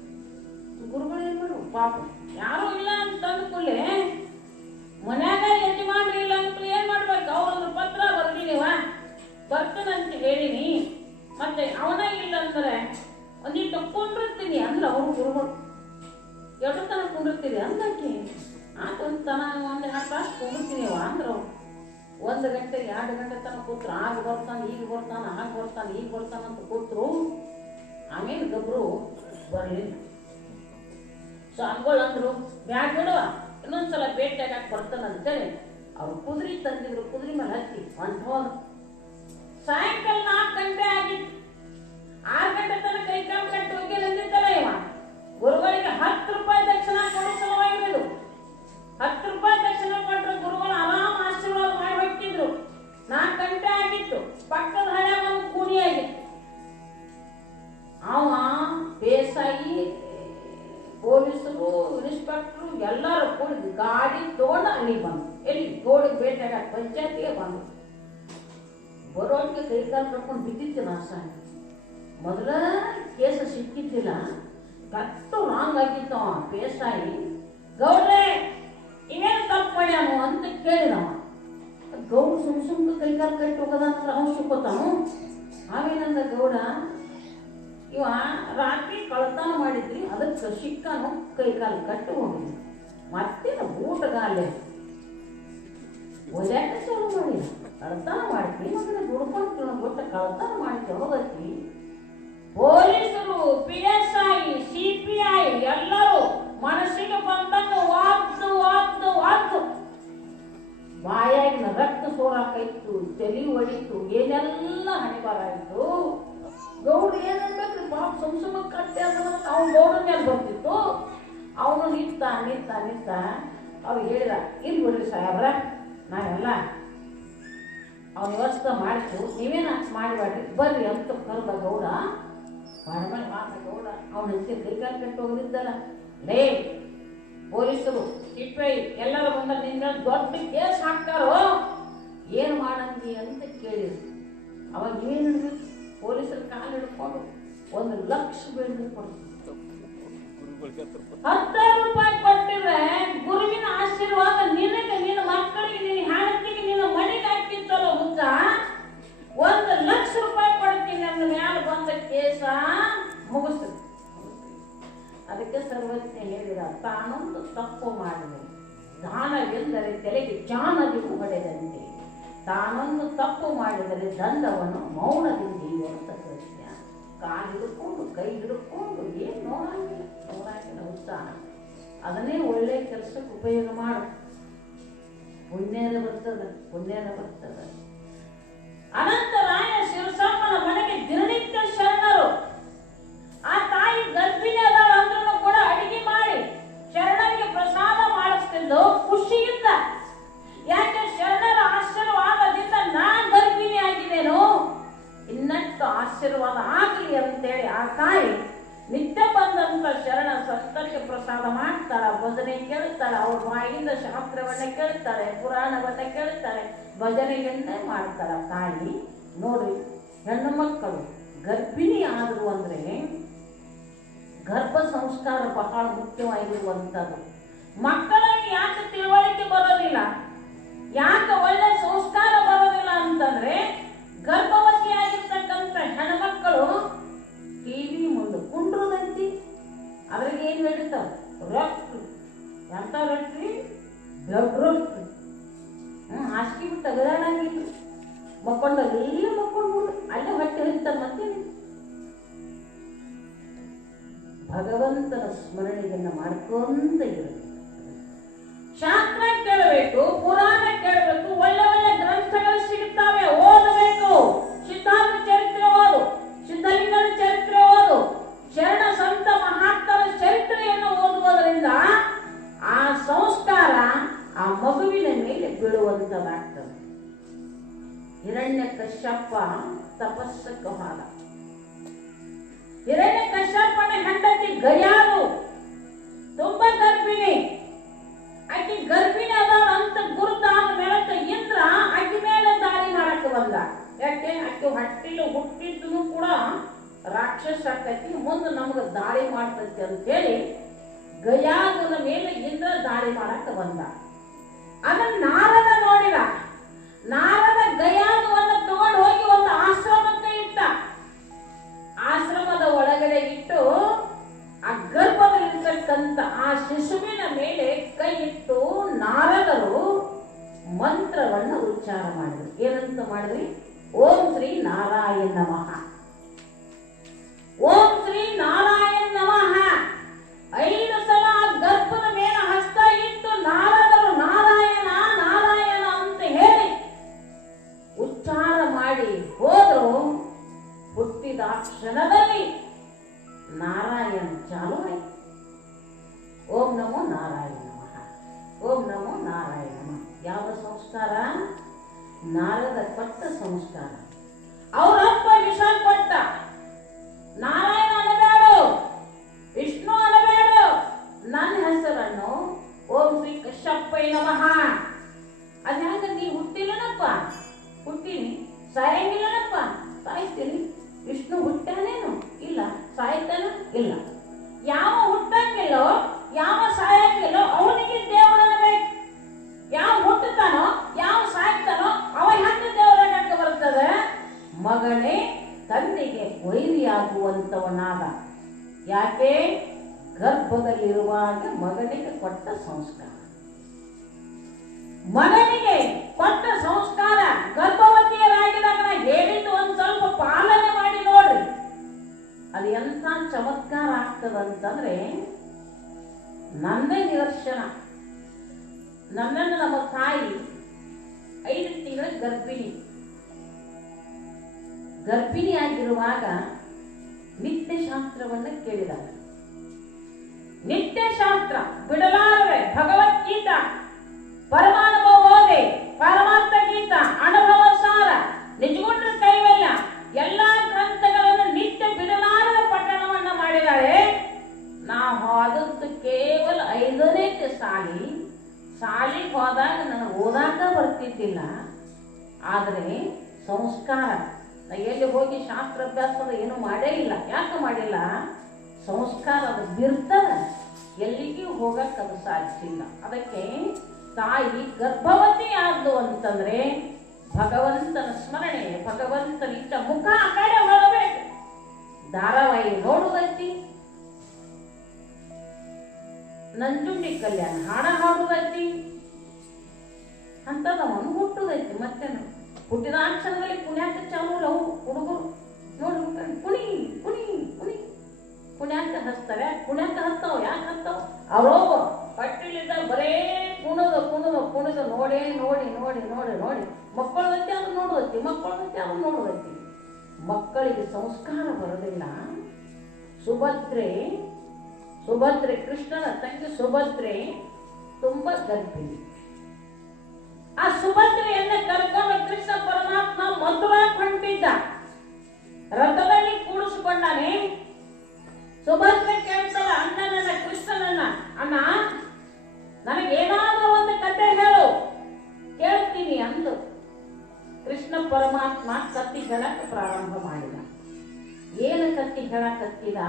ಗುರುಗಳು ಏನ್ ಮಾಡು ಪಾಪ, ಯಾರು ಇಲ್ಲ ಅಂತ ಅಂದ್ಕೂಲೆ ಮನ್ಯಾಗ ಯಜಮಾನ್ರಿ ಇಲ್ಲ ಅಂತ ಏನ್ ಮಾಡ್ಬೇಕು? ಅವ್ರದ್ದು ಪತ್ರ ಬರ್ಲಿ ನೀವ ಬರ್ತೇನಂತ ಹೇಳಿನಿ, ಮತ್ತೆ ಅವನ ಇಲ್ಲ ಅಂದ್ರೆ ಒಂದಿಟ್ಟು ಕುಂಡಿರ್ತೀನಿ ಅಂದ್ರೆ ಅವ್ರು ಗುರುಗಳು ಎಷ್ಟು ತನ ಕುಂಡಿರ್ತೀರಿ ಅಂದಕ್ಕೆ. ಆತೊಂದು ತನ 1.5 ತಾಸು ಕುಂಡಿರ್ತೀನಿವ ಅಂದ್ರು. 1 ಗಂಟೆ 2 ಗಂಟೆ ತನಕ ಕೂತ್ರು. ಆಗ ಬರ್ತಾನೆ, ಈಗ ಬರ್ತಾನೆ, ಆಗ ಬರ್ತಾನೆ, ಈಗ ಬರ್ತಾನೆ ಅಂತ ಕೂತ್ರು. ಆಮೇಲೆ ಗಬ್ರು ಬರ್ಲಿಲ್ಲ. ಸ್ವಾಮಿಗಳು ಅಂದ್ರು, ಬ್ಯಾಡ ಬಿಡುವ, ಇನ್ನೊಂದ್ಸಲ ಭೇಟಿ ಆಗಕ್ಕೆ ಬರ್ತಾನಂತೇಳಿ ಅವ್ರು ಕುದುರೆ ತಂದಿದ್ರು. ಕುದುರೆ ಮೇಲೆ ಹತ್ತಿ ಹೊಂಟೋದು. ಸಾಯಂಕಾಲ 4 ಗಂಟೆ ಆಗಿತ್ತು. 6 ಗಂಟೆ ತನಕ ಕೈಕಾಲು ಕಟ್ಟಿ ಹೋಗಿಲ್ಲ ಅಂದಿದ್ದಲ್ಲ ಇವ. ಗುರುಗಳಿಗೆ 10 ರೂಪಾಯಿ ದಕ್ಷಿಣ ಕೊಡೋ ಸಲುವಾಗಿರೋದು. 10 ರೂಪಾಯಿ ದಕ್ಷಿಣ ಕೊಟ್ಟರು ಗುರುಗಳು ಆರಾಮ ಆಶೀರ್ವಾದ ಮಾಡಿ ಹೋಗ್ತಿದ್ರು. 4 ಗಂಟೆ ಆಗಿತ್ತು. ಪಕ್ಕದ ಹಳ್ಯಾಗ ಒಂದು ಕೂಣಿ ಆಗಿತ್ತು. ಅವ ಬೇಸಾಯಿ, ಪೊಲೀಸರು, ಇನ್ಸ್ಪೆಕ್ಟರು ಎಲ್ಲರೂ ಕೂಡಿ ಗಾಡಿ ತಗೊಂಡು ಅಲ್ಲಿ ಬಂದು, ಎಲ್ಲಿ ಗೋಡಿಗೆ ಭೇಟಿಯಾಗ ಪಂಚಾಯತಿಗೆ ಬಂದು. ಬರೋಕ್ಕೆ ಕೈಕಾಲು ಕಟ್ಕೊಂಡು ಬಿದ್ದಿತ್ತು. ನಾಶ ಮೊದಲ ಕೇಸ ಸಿಕ್ಕಿದ್ದಿಲ್ಲ, ಕಟ್ಟು ರಾಂಗ್ ಆಗಿತ್ತು. ಅವ ಬೇಸಾಯಿ ಗೌಡ್ರೆ ಇವೇನು ತಪ್ಪು ಮಾಡ್ಯಾನು ಅಂತ ಕೇಳಿದವ. ಗೌಡ್ ಸುಮ್ ಕೈಕಾಲು ಕಟ್ಟಿ ಹೋಗೋದಂದ್ರೆ ಅವ್ನು ಸುಕ್ಕೋತಾನು. ಅವೇನಂದ ಗೌಡ, ಇವ ರಾತ್ರಿ ಕಳ್ತನ ಮಾಡಿದ್ರಿ, ಅದಕ್ಕೆ ಸಿಕ್ಕಾನು ಕೈಕಾಲು ಕಟ್ಟಿ ಹೋಗಿದ್ವಿ. ಮತ್ತೇನು ಊಟಗಾಲೆ ಒಳ್ಯಾಕ ಚಾಲು ಮಾಡಿ ಕಳ್ತನ ಮಾಡಿದ್ವಿ. ಮಗನ ದುಡ್ಕೊಂಡು ಬಿಟ್ಟು ಕಳ್ತನ ಮಾಡಿ ಹೋಗತ್ತಿ. ಪೊಲೀಸರು, PSI, CPI ಎಲ್ಲರೂ ಮನಸ್ಸಿಗೆ ಬಂದಂಗ ವಾದ್ದು ಬಾಯಾಗಿನ ರಕ್ತ ಸೋರಾಕೈತು, ತಲೆ ಹೊಡಿತು, ಏನೆಲ್ಲ ಹಣಿಬಾರಾಯ್ತು. ಗೌಡ ಏನನ್ಬೇಕ್ರಿ ಪಾಪ ಸುಮ್ ಕಟ್ಟೆ ಅಂದ್ರೆ ಅವ್ನು ಗೌಡನ ಮೇಲೆ ಬರ್ತಿತ್ತು. ಅವನು ನಿಂತ ಅವ್ರು ಹೇಳಿದ, ಇಲ್ಲಿ ಬಿಡ್ರಿ ಸಾಹೇಬ್ರ, ನಾವೆಲ್ಲ ಅವ್ನ ವ್ಯವಸ್ಥೆ ಮಾಡಿತು, ನೀವೇನ ಮಾಡಬೇಡ್ರಿ ಬರ್ರಿ ಅಂತ ಕರೆದ ಗೌಡ. ಮಾಡಬೇಡ ಗೌಡ ಅವನ ಹೆಸರು ಕೈಕಾಲು ಕಟ್ಟಿ ಹೋಗಿದ್ದಲ್ಲ. ಲೇ ಪೊಲೀಸರು, CPI ಎಲ್ಲರೂ ಬಂದ ನಿನ್ನ ದೊಡ್ಡ ಕೇಸ್ ಹಾಕ್ತಾರೋ, ಏನು ಮಾಡಂದಿ ಅಂತ ಕೇಳಿದ್ರು. ಅವಾಗ ಏನು ಹಿಡಿದ್ರು? ಪೊಲೀಸರ ಕಾಲು ಹಿಡ್ಕೊಂಡು 1 ಲಕ್ಷ ಬೇಡಿಕೆ ಕೊಡ್ತಿತ್ತು. 10 ರೂಪಾಯಿ ಕೊಟ್ಟಿದ್ರೆ ಗುರುವಿನ ಆಶೀರ್ವಾದ ನಿನಗೆ, ನಿನ್ನ ಮಕ್ಕಳಿಗೆ, ನಿನ್ನ ಹೆಂಡತಿಗೆ, ನಿನ್ನ ಮನೆಗೆ ಹಾಕಿತ್ತಲ್ಲ ಹುಚ್ಚ. 1 ಲಕ್ಷ ರೂಪಾಯಿ ಕೊಡ್ತೀನಿ ಅಂದ ಮ್ಯಾಲ ಬಂದ ಕೇಸ ಮುಗಿಸ್ತದೆ. ಅದಕ್ಕೆ ಸರ್ವಜ್ಞ ಹೇಳಿದ, ತಾನೊಂದು ತಪ್ಪು ಮಾಡಿದೆ, ದಾನವೆಂದರೆ ತಲೆಗೆ ಚಾನದಿಗೂ ಹೊಡೆದಂತೆ, ತಾನೊಂದು ತಪ್ಪು ಮಾಡಿದರೆ ದಂಡವನ್ನು ಮೌನದಿಂದ ಅಂತ ಕೃಷ್ಣ. ಕಾಲು ಹಿಡ್ಕೊಂಡು ಕೈ ಹಿಡ್ಕೊಂಡು ಏನು ನೋಡಂಗಿಲ್ಲ ಉತ್ಸಾಹ. ಅದನ್ನೇ ಒಳ್ಳೆ ಕೆಲಸಕ್ಕೆ ಉಪಯೋಗ ಮಾಡು, ಪುಣ್ಯದ ಬರ್ತದ. ಅನಂತರಾಯ ಶಿವಸಮ್ಮನ ಮನೆಗೆ ದಿನನಿತ್ಯ ಶರಣರು. ಆಶೀರ್ವಾದ ಆಗಲಿ ಅಂತೇಳಿ ಆ ತಾಯಿ ನಿತ್ಯ ಬಂದಂತ ಶರಣ ಸಂತಕ್ಕೆ ಪ್ರಸಾದ ಮಾಡ್ತಾಳ, ಭಜನೆ ಕೇಳ್ತಾಳ, ಅವ್ರ ಬಾಯಿಂದ ಶಾಸ್ತ್ರವನ್ನ ಕೇಳ್ತಾಳೆ, ಪುರಾಣವನ್ನ ಕೇಳ್ತಾಳೆ, ಭಜನೆಯನ್ನೇ ಮಾಡ್ತಾಳ ತಾಯಿ. ನೋಡ್ರಿ, ಹೆಣ್ಣು ಮಕ್ಕಳು ಗರ್ಭಿಣಿ ಆದ್ರು ಅಂದ್ರೆ ಗರ್ಭ ಸಂಸ್ಕಾರ ಬಹಳ ಮುಖ್ಯವಾಗಿರುವಂಥದ್ದು. ಮಕ್ಕಳಿಗೆ ಯಾಕೆ ತಿಳುವಳಿಕೆ ಬರೋದಿಲ್ಲ, ಯಾಕೆ ಒಳ್ಳೆ ಸಂಸ್ಕಾರ ಬರೋದಿಲ್ಲ ಅಂತಂದ್ರೆ ಗರ್ಭವತಿಯಾಗಿರ್ತಕ್ಕಂಥ ಹೆಣ್ಮಕ್ಕಳು ಟಿವಿ ಮುಂದೆ ಕುಂಡ್ರದಂತಿ ಅದ್ರಾಗ ಏನ್ ಹೇಳ್ತಾವ ರೊಟ್ಟಿ, ಎಂತ ರೊಟ್ಟಿ, ದೊಡ್ಡ ರೊಟ್ಟಿ, ಹಾಸಿಗೆ ಬಿಟ್ಟು ಅಗದಾಡಂಗಿಲ್ಲ, ಮಕ್ಕೊಂಡಲ್ಲ ಮಕ್ಕೊಂಡು ಅಲ್ಲೇ ಹೊಟ್ಟೆ ಹರಿತಾರೆ. ಮತ್ತೆ ಭಗವಂತನ ಸ್ಮರಣೆಯನ್ನ ಮಾಡ್ಕೊಂತ ಇರಬೇಕು, ಶಾಸ್ತ್ರ ಕೇಳಬೇಕು, ಪುರಾಣ ಕೇಳಬೇಕು, ಒಳ್ಳೆ ಒಳ್ಳೆ ಗ್ರಂಥಗಳು ಸಿಗುತ್ತವೆ, ಓದಬೇಕು. ಸಿದ್ಧಾಂತ ಚರಿತ್ರೆ ಓದು, ಸಿದ್ಧಲಿಂಗನ ಚರಿತ್ರೆ ಓದು, ಶರಣ ಸಂತ ಮಹಾತ್ಮರ ಚರಿತ್ರೆಯನ್ನು ಓದುವುದರಿಂದ ಆ ಸಂಸ್ಕಾರ ಆ ಮಗುವಿನ ಮೇಲೆ ಬೀಳುವಂತದಾಗ್ತದೆ. ಹಿರಣ್ಯಕಶ್ಯಪ ತಪಸ್ಸಕ್ಕೆ ಹೋದ. ಹಿರಣ್ಯಕಶ್ಯಪನ ಹೆಂಡತಿ ಗಯಾಳು ತುಂಬಾ ಗರ್ಭಿಣಿ. ಆಕೆ ಗರ್ಭಿಣಿ ಅದಾಳ ಅಂತ ಗುರುತಾದ ಮೇಳಕ ಇಂದ್ರ ಆಕೆ ಮೇಲೆ ದಾಳಿ ಮಾಡಕ್ಕೆ ಬಂದ. ಯಾಕೆ? ಆಕೆ ಹೊಟ್ಟಿಲು ಹುಟ್ಟಿದ್ದು ಕೂಡ ರಾಕ್ಷಸ ಆಕೈತಿ, ಮುಂದೆ ನಮ್ಗೆ ದಾಳಿ ಮಾಡ್ತೈತಿ ಅಂತೇಳಿ ಗಯಾಗನ ಮೇಲೆ ಇಂದ್ರ ದಾಳಿ ಮಾಡಕ್ಕೆ ಬಂದ. ಅದನ್ನ ನಾರದ ನೋಡಿದ. ನಾರದ ಗಯಾಗವನ್ನು ತಗೊಂಡು ಹೋಗಿ ಒಂದು ಆಶ್ರಮಕ್ಕೆ ಇಟ್ಟ. ಆಶ್ರಮದ ಒಳಗಡೆ ಇಟ್ಟು ಆ ಗರ್ಭದಲ್ಲಿರ್ತಕ್ಕಂಥ ಆ ಶಿಶುವಿನ ಮೇಲೆ ಕೈ ಇಟ್ಟು ನಾರದರು ಮಂತ್ರವನ್ನು ಉಚ್ಚಾರ ಮಾಡಿದ್ರು. ಏನಂತ ಮಾಡಿದ್ರಿ? ಓಂ ಶ್ರೀ ನಾರಾಯಣ ನಮಃ, ಓಂ ಶ್ರೀ ನಾರಾಯಣ ನಮಃ. 5 ಸಲ ಗರ್ಭದ ಮೇಲೆ ಹಸ್ತ ಇಟ್ಟು ನಾರದರು ನಾರಾಯಣ ನಾರಾಯಣ ಅಂತ ಹೇಳಿ ಉಚ್ಚಾರ ಮಾಡಿ ಹೋದ್ರು. ಹುಟ್ಟಿದ ಕ್ಷಣದಲ್ಲಿ ನಾರಾಯಣ ಚಾಲು ಆಯ್ತು. ಓಂ ನಮೋ ನಾರಾಯಣ ನಮಃ, ಓಂ ನಮೋ ನಾರಾಯಣ ನಮಃ. ಯಾವ ಸಂಸ್ಕಾರ? ನಾರದ ಕೊಟ್ಟ ಸಂಸ್ಕಾರ. ಅವರಪ್ಪ ವಿಷ ಕೊಟ್ಟ. ನಾರಾಯಣ ಅನ್ನಬೇಡು, ವಿಷ್ಣು ಅನ್ನಬೇಡು, ನನ್ನ ಹೆಸರನ್ನು ಓಂ ಶ್ರೀ ಕಶ್ಯಪೈ ನಮಃ. ಅದ್ಯಾಂಗ ನೀ ಹುಟ್ಟಿಲ್ಲನಪ್ಪ? ಹುಟ್ಟಿನಿ. ಸಾಯಂಗಿಲ್ಲನಪ್ಪ? ಸಾಯ್ತೀನಿ. ವಿಷ್ಣು ಹುಟ್ಟಾನೇನು? ಇಲ್ಲ. ಸಾಯ್ತಾನೋ? ಇಲ್ಲ. ಯಾವ ಹುಟ್ಟಂಗಿಲ್ಲೋ, ಯಾವ ಸಾಯಂಗಿಲ್ಲೋ ಅವನಿಗೆ ದೇವರನ್ನ ಬೇಕು. ಯಾವ ಹುಟ್ಟುತ್ತಾನೋ, ಯಾವ ಸಾಯ್ತಾನೋ ಅವ ಹೆಂಗ ದೇವರಾಗಕ್ಕ ಬರ್ತದೆ? ಮಗನೇ ತಂದೆಗೆ ವೈರಿಯಾಗುವಂತವನಾದ. ಯಾಕೆ? ಗರ್ಭದಲ್ಲಿರುವಾಗ ಮಗನಿಗೆ ಕೊಟ್ಟ ಸಂಸ್ಕಾರ. ಮಗನಿಗೆ ಕೊಟ್ಟ ಸಂಸ್ಕಾರ ಗರ್ಭವತಿಯರಾಗಿದಾಗ ಹೇಳಿದ್ದು ಒಂದ್ ಸ್ವಲ್ಪ ಪಾಲನೆ ಮಾಡಿ ನೋಡ್ರಿ, ಅದು ಎಂತ ಚಮತ್ಕಾರ ಆಗ್ತದಂತಂದ್ರೆ ನಂದೇ ನಿದರ್ಶನ. ನನ್ನನ್ನು ನಮ್ಮ ತಾಯಿ 5 ತಿಂಗಳ ಗರ್ಭಿಣಿಯಾಗಿರುವಾಗ ನಿತ್ಯ ಶಾಸ್ತ್ರವನ್ನ ಕೇಳಿದಾಗ, ನಿತ್ಯ ಶಾಸ್ತ್ರ ಬಿಡಲಾರದೆ ಭಗವದ್ಗೀತಾ, ಪರಮಾನುಭವ ಓದೆ, ಪರಮಾರ್ಥ ಗೀತಾ, ಅನುಭವ ಸಾರ, ನಿಜಗುಂಡ್ರ ಕೈವಲ್ಯ ಎಲ್ಲಾ ಗ್ರಂಥಗಳನ್ನು ನಿತ್ಯ ಬಿಡಲಾರದ ಪಠಣವನ್ನ ಮಾಡಿದ್ದಾರೆ. ನಾವು ಹೋದದ್ದು ಕೇವಲ 5ನೇ ಸಾಲಿಗೆ ಹೋದಾಗ ನನಗೆ ಓದಾಕ ಬರ್ತಿದ್ದಿಲ್ಲ. ಆದರೆ ಸಂಸ್ಕಾರ, ಎಲ್ಲಿ ಹೋಗಿ ಶಾಸ್ತ್ರಾಭ್ಯಾಸದ ಏನು ಮಾಡೇ ಇಲ್ಲ. ಯಾಕೆ ಮಾಡಿಲ್ಲ? ಸಂಸ್ಕಾರ ಅದು ಬಿರ್ತದ, ಎಲ್ಲಿಗೂ ಹೋಗಕ್ಕೆ ಅದು ಸಾಧಿಸಿಲ್ಲ. ಅದಕ್ಕೆ ತಾಯಿ ಗರ್ಭವತಿ ಆದ್ದು ಅಂತಂದ್ರೆ ಭಗವಂತನ ಸ್ಮರಣೆ, ಭಗವಂತನ ಇಷ್ಟ ಮುಖ ಆ ಕಡೆ ಹೊರಬೇಕು. ಧಾರಾವಾಹಿ ನೋಡುವುದೈತಿ, ನಂಜುಂಡಿ ಕಲ್ಯಾಣ ಹಾಡ ಹಾಡುವುದೈತಿ, ಅಂತದವನು ಹುಟ್ಟುದೈತಿ. ಮತ್ತೇನು? ಹುಟ್ಟಿದ ಕ್ಷಣದಲ್ಲಿ ಪುಣ್ಯಾಕ ಚಾಲು ಅವು ಹುಡುಗರು ನೋಡು, ಕುಣಿ ಕುಣಿ ಕುಣಿ ಪುಣ್ಯಾಕ ಹಚ್ತಾರೆ. ಪುಣ್ಯಾಕ ಹತ್ತಾವ. ಯಾಕೆ ಹತ್ತಾವ? ಅವರೋ ಪಟ್ಟಿಲಿದ್ದ ಬರೇ ಕುಣದು ಕುಣದು ಕುಣಿದು ನೋಡಿ ನೋಡಿ ನೋಡಿ ನೋಡಿ ನೋಡಿ ಮಕ್ಕಳದಂತೆ ಅದು ನೋಡುದೈತಿ, ಮಕ್ಕಳದಂತೆ ಅದು ನೋಡುದೈತಿ. ಮಕ್ಕಳಿಗೆ ಸಂಸ್ಕಾರ ಬರೋದಿಲ್ಲ. ಸುಭದ್ರೆ ಕೃಷ್ಣನ ತಂಗಿ ಸುಭದ್ರೆ ತುಂಬಾ ಗರ್ಭಿಣಿ. ಆ ಸುಭದ್ರೆಯನ್ನ ಕರ್ಕೊಂಡು ಕೃಷ್ಣ ಪರಮಾತ್ಮ ಮಥುರಾ ಹೊಂಟಿದ್ದ. ರಥದಲ್ಲಿ ಮಾಡಿದ. ಏನು ಕತ್ತಿ ಹೇಳಕತ್ತಿದ?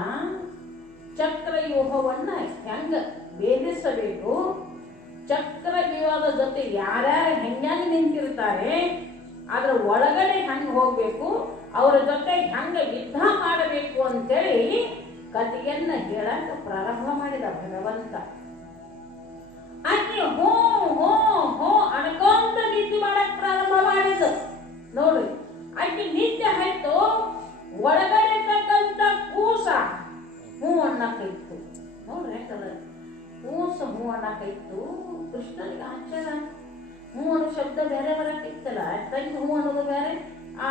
ಚಕ್ರವ್ಯೂಹವನ್ನ ಹೆಂಗ ಭೇದಿಸಬೇಕು, ಚಕ್ರವ್ಯೂಹದ ಜೊತೆ ಯಾರ್ಯಾರು ಹೆಂಗ ನಿಂತಿರ್ತಾರೆ, ಅದ್ರ ಒಳಗಡೆ ಹೆಂಗ್ ಹೋಗ್ಬೇಕು, ಅವರ ಜೊತೆ ಹೆಂಗ ಯುದ್ಧ ಮಾಡಬೇಕು ಅಂತೇಳಿ ಕಥೆಯನ್ನ ಹೇಳಕ ಪ್ರಾರಂಭ ಮಾಡಿದ ಭಗವಂತ. ಆಕೆ ಹೋ ಹೋ ಹೋ ಅನ್ಕೊಂತ ನಿದ್ದೆ ಮಾಡಕ್ ಪ್ರಾರಂಭ ಮಾಡಿದ. ನೋಡ್ರಿ, ಆಕೆ ನಿದ್ದೆ ಆಯ್ತು. ಒಳಗಡೆ ಇರ್ತಕ್ಕಂಥ ಕೂಸ ಹೂ ಅನ್ನಕೈತು. ನೋಡ್ರಿ ಯಾಕಂದ್ರೆ ಕೂಸ ಹೂ ಅನ್ನಕೈತು. ಕೃಷ್ಣನಿಗೆ ಆಶ್ಚರ್ಯ. ಹೂ ಅನ್ನೋ ಶಬ್ದ ಬೇರೆ ಬರಕಿತ್ತಲ್ಲ, ತಂಗಿ ಹೂ ಅನ್ನೋದು ಬೇರೆ, ಆ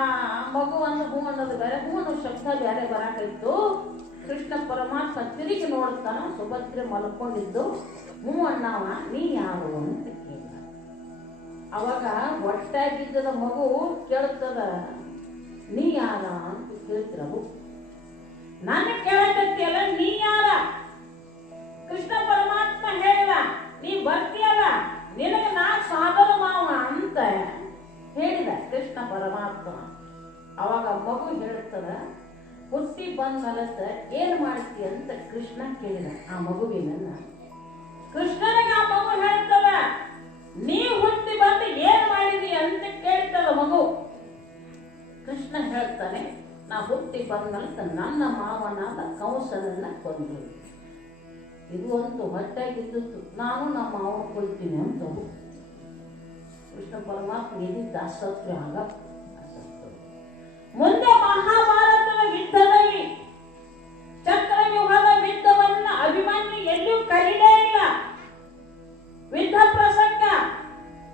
ಮಗು ಅನ್ನೋ ಹೂ ಅನ್ನೋದು ಬೇರೆ, ಹೂ ಅನ್ನೋ ಶಬ್ದ ಬೇರೆ ಬರಕೈತು. ಕೃಷ್ಣ ಪರಮಾತ್ಮ ತಿರುಗಿ ನೋಡ್ತಾನ, ಸುಭದ್ರೆ ಮಲ್ಕೊಂಡಿದ್ದು. ಹೂ ಅಣ್ಣವ, ನೀ ಯಾರು ಅಂತ ಕೇಳ. ಅವಾಗ ಹೊಟ್ಟಾಗಿದ್ದದ ಮಗು ಕೇಳ್ತದ, ನೀ ಯಾರ ಅಂತ ಕೇಳ್ತಿರವು. ನಾನು ಕೇಳಕತ್ತಿಯಲ್ಲ, ನೀ ಯಾರ? ಕೃಷ್ಣ ಪರಮಾತ್ಮ ಹೇಳಿದ, ನೀ ಬರ್ತೀಯಲ್ಲ, ನಿನಗೆ ನಾ ಸಾಧನ ಮಾವ ಅಂತ ಹೇಳಿದ ಕೃಷ್ಣ ಪರಮಾತ್ಮ. ಅವಾಗ ಮಗು ಹೇಳ್ತದ, ಹುಟ್ಟಿ ಬಂದ ಮಲಸ ಏನ್ ಮಾಡ್ತಿ ಅಂತ ಕೃಷ್ಣ ಕೇಳಿದ ಆ ಮಗುವಿನನ್ನ. ಕೃಷ್ಣನಿಗೆ ಆ ಮಗು ಹೇಳ್ತದ, ನೀ ಹುಟ್ಟಿ ಬಂದು ಏನ್ ಮಾಡಿದಿ ಅಂತ ಕೇಳ್ತದ ಮಗು. ಕೃಷ್ಣ ಹೇಳ್ತಾನೆ, ನಾ ಹುಟ್ಟಿ ಬಂದ ನನ್ನ ಮಾವನಾದ ಕಂಸನನ್ನ ಕೊಂದು. ಇದು ಅಂತೂ ಹೊಟ್ಟಾಗಿದ್ದು, ನಾನು ನಮ್ಮ ಮಾವನ ಕೊಳ್ತೀನಿ ಅಂತ ಕೃಷ್ಣ ಪರಮಾತ್ಮ ಇದ್ದಿದ್ದ ಅಸತ್ಯ ಆಗ. ಮುಂದೆ ಮಹಾಭಾರತದ ಯುದ್ಧದಲ್ಲಿ ಚಕ್ರವ್ಯೂಹದ ಯುದ್ಧವನ್ನ ಅಭಿಮನ್ಯು ಎಲ್ಲೂ ಕರೀಲೇ ಇಲ್ಲ. ಯುದ್ಧ ಪ್ರಸಂಗ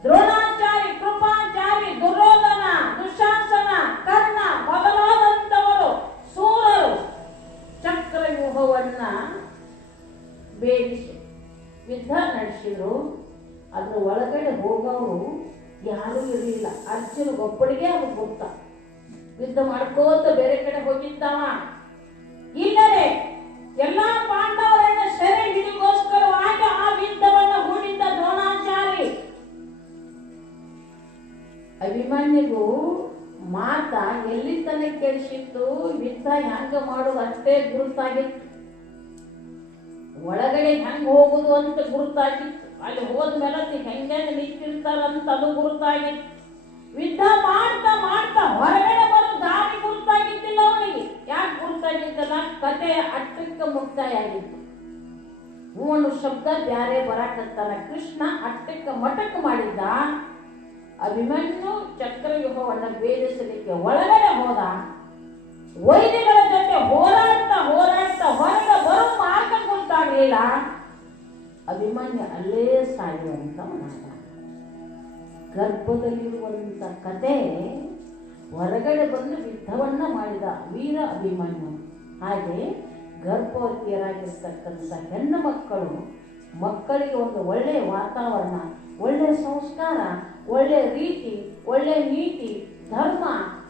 ದ್ರೋಣಾಚಾರಿ, ಕೃಪಾಚಾರಿ, ದುರ್ಯೋಧನ, ದುಶಾಸನ, ಕರ್ಣ ಮೊದಲಾದಂತವರು ಸೂರರು ಚಕ್ರವ್ಯೂಹವನ್ನ ಬೇಡಿಸಿ ಯುದ್ಧ ನಡೆಸಿದ್ರು. ಅದ್ರ ಒಳಗಡೆ ಹೋಗೋರು ಯಾರೂ ಇರಲಿಲ್ಲ. ಅರ್ಜುನ ಒಬ್ಬಳಿಗೆ ಅದು ಗೊತ್ತ. ಯುದ್ಧ ಮಾಡ್ಕೋತ ಬೇರೆ ಕಡೆ ಹೋಗಿದ್ದಾವ. ಇಲ್ಲದೆ ಎಲ್ಲಾ ಪಾಂಡವರನ್ನ ಸೆರೆ ಹಿಡಿಗೋಸ್ಕರವಾಗಿ ಆ ಯುದ್ಧವನ್ನು ಹೂಡಿದ್ದ ದ್ರೋಣಾಚಾರಿ. ಅಭಿಮನ್ಯುಗೂ ಮಾತ ಎಲ್ಲಿ ತನಕ ಕೆಡಿಸಿತ್ತು, ಯುದ್ಧ ಹೆಂಗ ಮಾಡೋದು ಅಷ್ಟೇ ಗುರುತಾಗಿತ್ತು. ಒಳಗಡೆ ಹೆಂಗ್ ಹೋಗುದು ಅಂತ ಗುರುತಾಗಿತ್ತು. ಅಲ್ಲಿ ಹೋದ್ಮೇಲೆ ಹೆಂಗ ನಿಂತಿರ್ತಾರಂತ ಅದು ಗುರುತಾಗಿತ್ತು. ಯುದ್ಧ ಮಾಡ್ತಾ ಮಾಡ್ತಾ ಹೊರಗಡೆ ಬರೋ ದಾರಿ ಗುರುತಾಗಿದ್ದಿಲ್ಲ ಅವನಿಗೆ. ಯಾಕೆ ಗುರುತಾಗಿದ್ದಲ್ಲ? ಕತೆ ಅಟ್ಟಕ್ಕೆ ಮುಕ್ತಾಯ ಆಗಿತ್ತು. ಹೂ ಅನ್ನೋ ಶಬ್ದ ಬ್ಯಾರೆ ಬರಾಕತ್ತಾನ. ಕೃಷ್ಣ ಅಟ್ಟಕ್ಕೆ ಮಟಕ್ ಮಾಡಿದ್ದ. ಅಭಿಮನ್ಯು ಚಕ್ರವ್ಯೂಹವನ್ನು ಭೇದಿಸಲಿಕ್ಕೆ ಒಳಗಡೆ ಹೋದ. ವೈದ್ಯಗಳ ಜೊತೆ ಹೋರಾಡ್ತಾ ಹೋರಾಡ್ತಾ ಹೊರಗೆ ಬರೋ ಮಾರ್ಗ ಗೊತ್ತಾಗಲಿಲ್ಲ. ಅಭಿಮನ್ಯು ಅಲ್ಲೇ ಸಾಯುವಂತ ಮಾಡ. ಗರ್ಭದಲ್ಲಿರುವಂತ ಕತೆ ಹೊರಗಡೆ ಬಂದು ಯುದ್ಧವನ್ನ ಮಾಡಿದ ವೀರ ಅಭಿಮನ್ಯು. ಹಾಗೆ ಗರ್ಭವತಿಯರಾಗಿರ್ತಕ್ಕಂಥ ಹೆಣ್ಣು ಮಕ್ಕಳಿಗೆ ಒಂದು ಒಳ್ಳೆಯ ವಾತಾವರಣ, ಒಳ್ಳೆಯ ಸಂಸ್ಕಾರ, ಒಳ್ಳೆ ರೀತಿ, ಒಳ್ಳೆ ನೀತಿ, ಧರ್ಮ,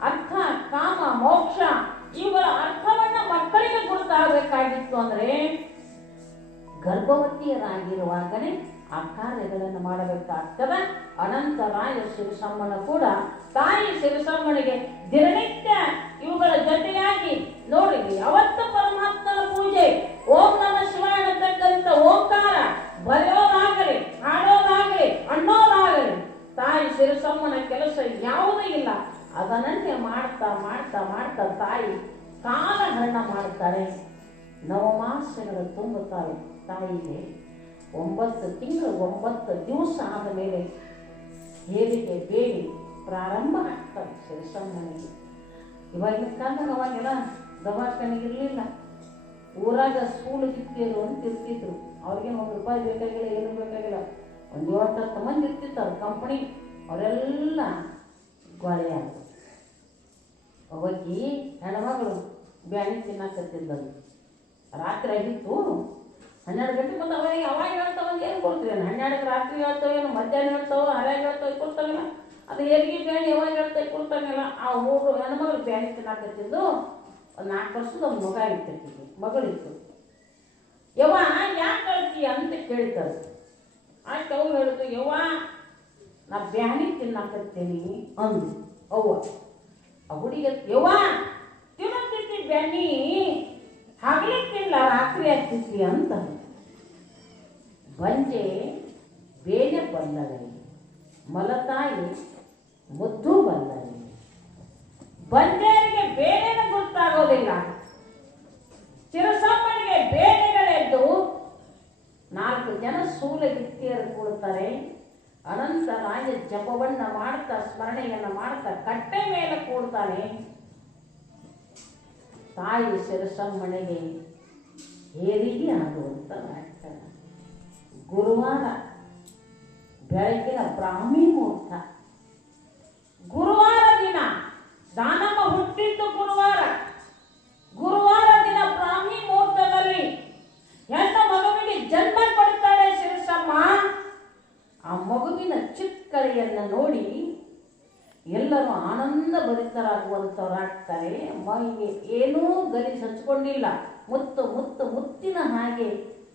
ಅರ್ಥ, ಕಾಮ, ಮೋಕ್ಷ ಇವುಗಳ ಅರ್ಥವನ್ನ ಮಕ್ಕಳಿಗೆ ಗೊತ್ತಾಗಬೇಕಾಗಿತ್ತು. ಅಂದ್ರೆ ಗರ್ಭವತಿಯರಾಗಿರುವಾಗಲೇ ಆ ಕಾರ್ಯಗಳನ್ನು ಮಾಡಬೇಕಾಗ್ತದ. ಅನಂತರಾಯ ಶಿರಸಮ್ಮನ ಕೂಡ ತಾಯಿ ಶಿರಸಮ್ಮನಿಗೆ ದಿನನಿತ್ಯ ಇವುಗಳ ಜೊತೆಯಾಗಿ ನೋಡಿ, ಯಾವತ್ತು ಪರಮಾತ್ಮನ ಪೂಜೆ, ಓಂ ನಮ ಶಿವಾಯ ಅಂತಕ್ಕಂಥ ಓಂಕಾರ ಬರೆಯೋದಾಗಲಿ, ಹಾಡೋದಾಗಲಿ, ಅನ್ನೋದಾಗಲಿ ತಾಯಿ ಶಿರಸಮ್ಮನ ಕೆಲಸ ಯಾವುದೂ ಇಲ್ಲ. ಅದನ್ನೇ ಮಾಡ್ತಾ ಮಾಡ್ತಾ ಮಾಡ್ತಾ ತಾಯಿ ಕಾಲಹರಣ ಮಾಡ್ತಾರೆ. ನವಮಾಸಗಳು ತುಂಬುತ್ತಾರೆ ತಾಯಿಗೆ. 9 ತಿಂಗಳು 9 ದಿವಸ ಆದ ಮೇಲೆ ಹೇರಿಗೆ ಬೇಡಿ ಪ್ರಾರಂಭ ಆಗ್ತದೆ ಶಿರಸಮ್ಮನಿಗೆ. ಇವಾಗಿನ ಕಾಲದಾಗ ಅವಾಗೆಲ್ಲ ದವಾಖಾನೆಗಿರಲಿಲ್ಲ. ಊರಾಗ ಸ್ಕೂಲ್ ಗಿತ್ತಿಯರು ಅಂತ ಇರ್ತಿದ್ರು. ಅವ್ರಿಗೇನು ₹1 ಬೇಕಾಗಿಲ್ಲ, ಏನು ಬೇಕಾಗಿಲ್ಲ. ಒಂದು 8-10 ಮಂದಿ ಇರ್ತಿರ್ತಾರೆ ಕಂಪನಿ. ಅವರೆಲ್ಲ ಗೋಳೆ ಆಗ್ತದೆ. ಅವಾಗಿ ಹೆಣ್ಮಗಳು ಬ್ಯಾಣಿ ತಿನ್ನಕತ್ತಿದ್ದದು. ರಾತ್ರಿ ಆಗಿತ್ತು, 12 ಗಂಟೆ ಬಂದು ಅವಾಗ ಹೇಳ್ತಾವ ಏನು ಕೊಡ್ತೀವಿ? 12ಕ್ಕೆ ರಾತ್ರಿ ಹೇಳ್ತಾವೇನು, ಮಧ್ಯಾಹ್ನ ಹೇಳ್ತಾವ, ಹರ್ಯಾಗ ಹೇಳ್ತಾವೆ ಕೊಡ್ತಾವಿಲ್ಲ. ಅದು ಹೆರಿಗೆ ಬ್ಯಾಣಿ ಯಾವಾಗ ಹೇಳ್ತಾ ಕೊಡ್ತಾವಿಲ್ಲ. ಆ ಹೆಣ್ಮಗಳು ಬ್ಯಾಣಿ ತಿನ್ನಕತ್ತಿದ್ದು. ಒಂದು 4 ವರ್ಷದ ಒಂದು ಮಗ ಇರ್ತೈತಿ, ಮಗಳಿತ್ತು. ಯವ್ವ ಯಾಕೆ ಕಳ್ತೀಯ ಅಂತ ಕೇಳ್ತಾರೆ. ಆಯ್ತು ಅವು ಹೇಳಿದ್ರು, ಯವ್ವ ನಾ ಬ್ಯಾಣಿ ತಿನ್ನಕತ್ತೀನಿ ಅಂದು ಅವ್ವ. ಆ ಹುಡುಗಿ ಯವ್ವ ಮಾರ್ಯ ತಿಥಿ ಅಂತ. ಬಂಜೆ ಬೇನೆ ಬಂದಳೆ, ಮಲತಾಯಿ ಮುದ್ದು ಬಂದಳೆ. ಬಂಜೆಯರಿಗೆ ಬೇನೆನ ಗೊತ್ತಾಗೋದಿಲ್ಲ. ಚಿರಸಮ್ಮನಿಗೆ ಬೇನೆಗಳೆದ್ದು 4 ಜನ ಸೂಲಗಿತ್ತಿಯರು ಕೂಡ್ತಾರೆ. ಅನಂತರಾಯ ಜಪವನ್ನ ಮಾಡ್ತಾ ಸ್ಮರಣೆಯನ್ನ ಮಾಡ್ತಾ ಕಟ್ಟೆ ಮೇಲೆ ಕೂಡ್ತಾನೆ. ತಾಯಿ ಶಿರಸಮ್ಮನಿಗೆ ಹೇರಿಗೆ ಆಗುವಂತ ಆಗ್ತಾನೆ. ಗುರುವಾರ ಬೆಳಗಿನ ಬ್ರಾಹ್ಮಿ ಮುಹೂರ್ತ. ಗುರುವಾರ ದಿನ ದಾನಮ್ಮ ಹುಟ್ಟಿದ್ದು ಗುರುವಾರ. ಗುರುವಾರ ದಿನ ಬ್ರಾಹ್ಮಿ ಮುಹೂರ್ತದಲ್ಲಿ ಹೆಣ್ಣು ಮಗುವಿಗೆ ಜನ್ಮ ಕೊಡ್ತಾಳೆ ಶಿರಸಮ್ಮ. ಆ ಮಗುವಿನ ಚಿಕ್ಕಳೆಯನ್ನ ನೋಡಿ ಎಲ್ಲರೂ ಆನಂದ ಭರಿತರಾಗುವಂಥವರಾಗ್ತಾರೆ. ಮೈಗೆ ಏನೂ ಗಲಿ ಹಚ್ಕೊಂಡಿಲ್ಲ. ಮುತ್ತಿನ ಹಾಗೆ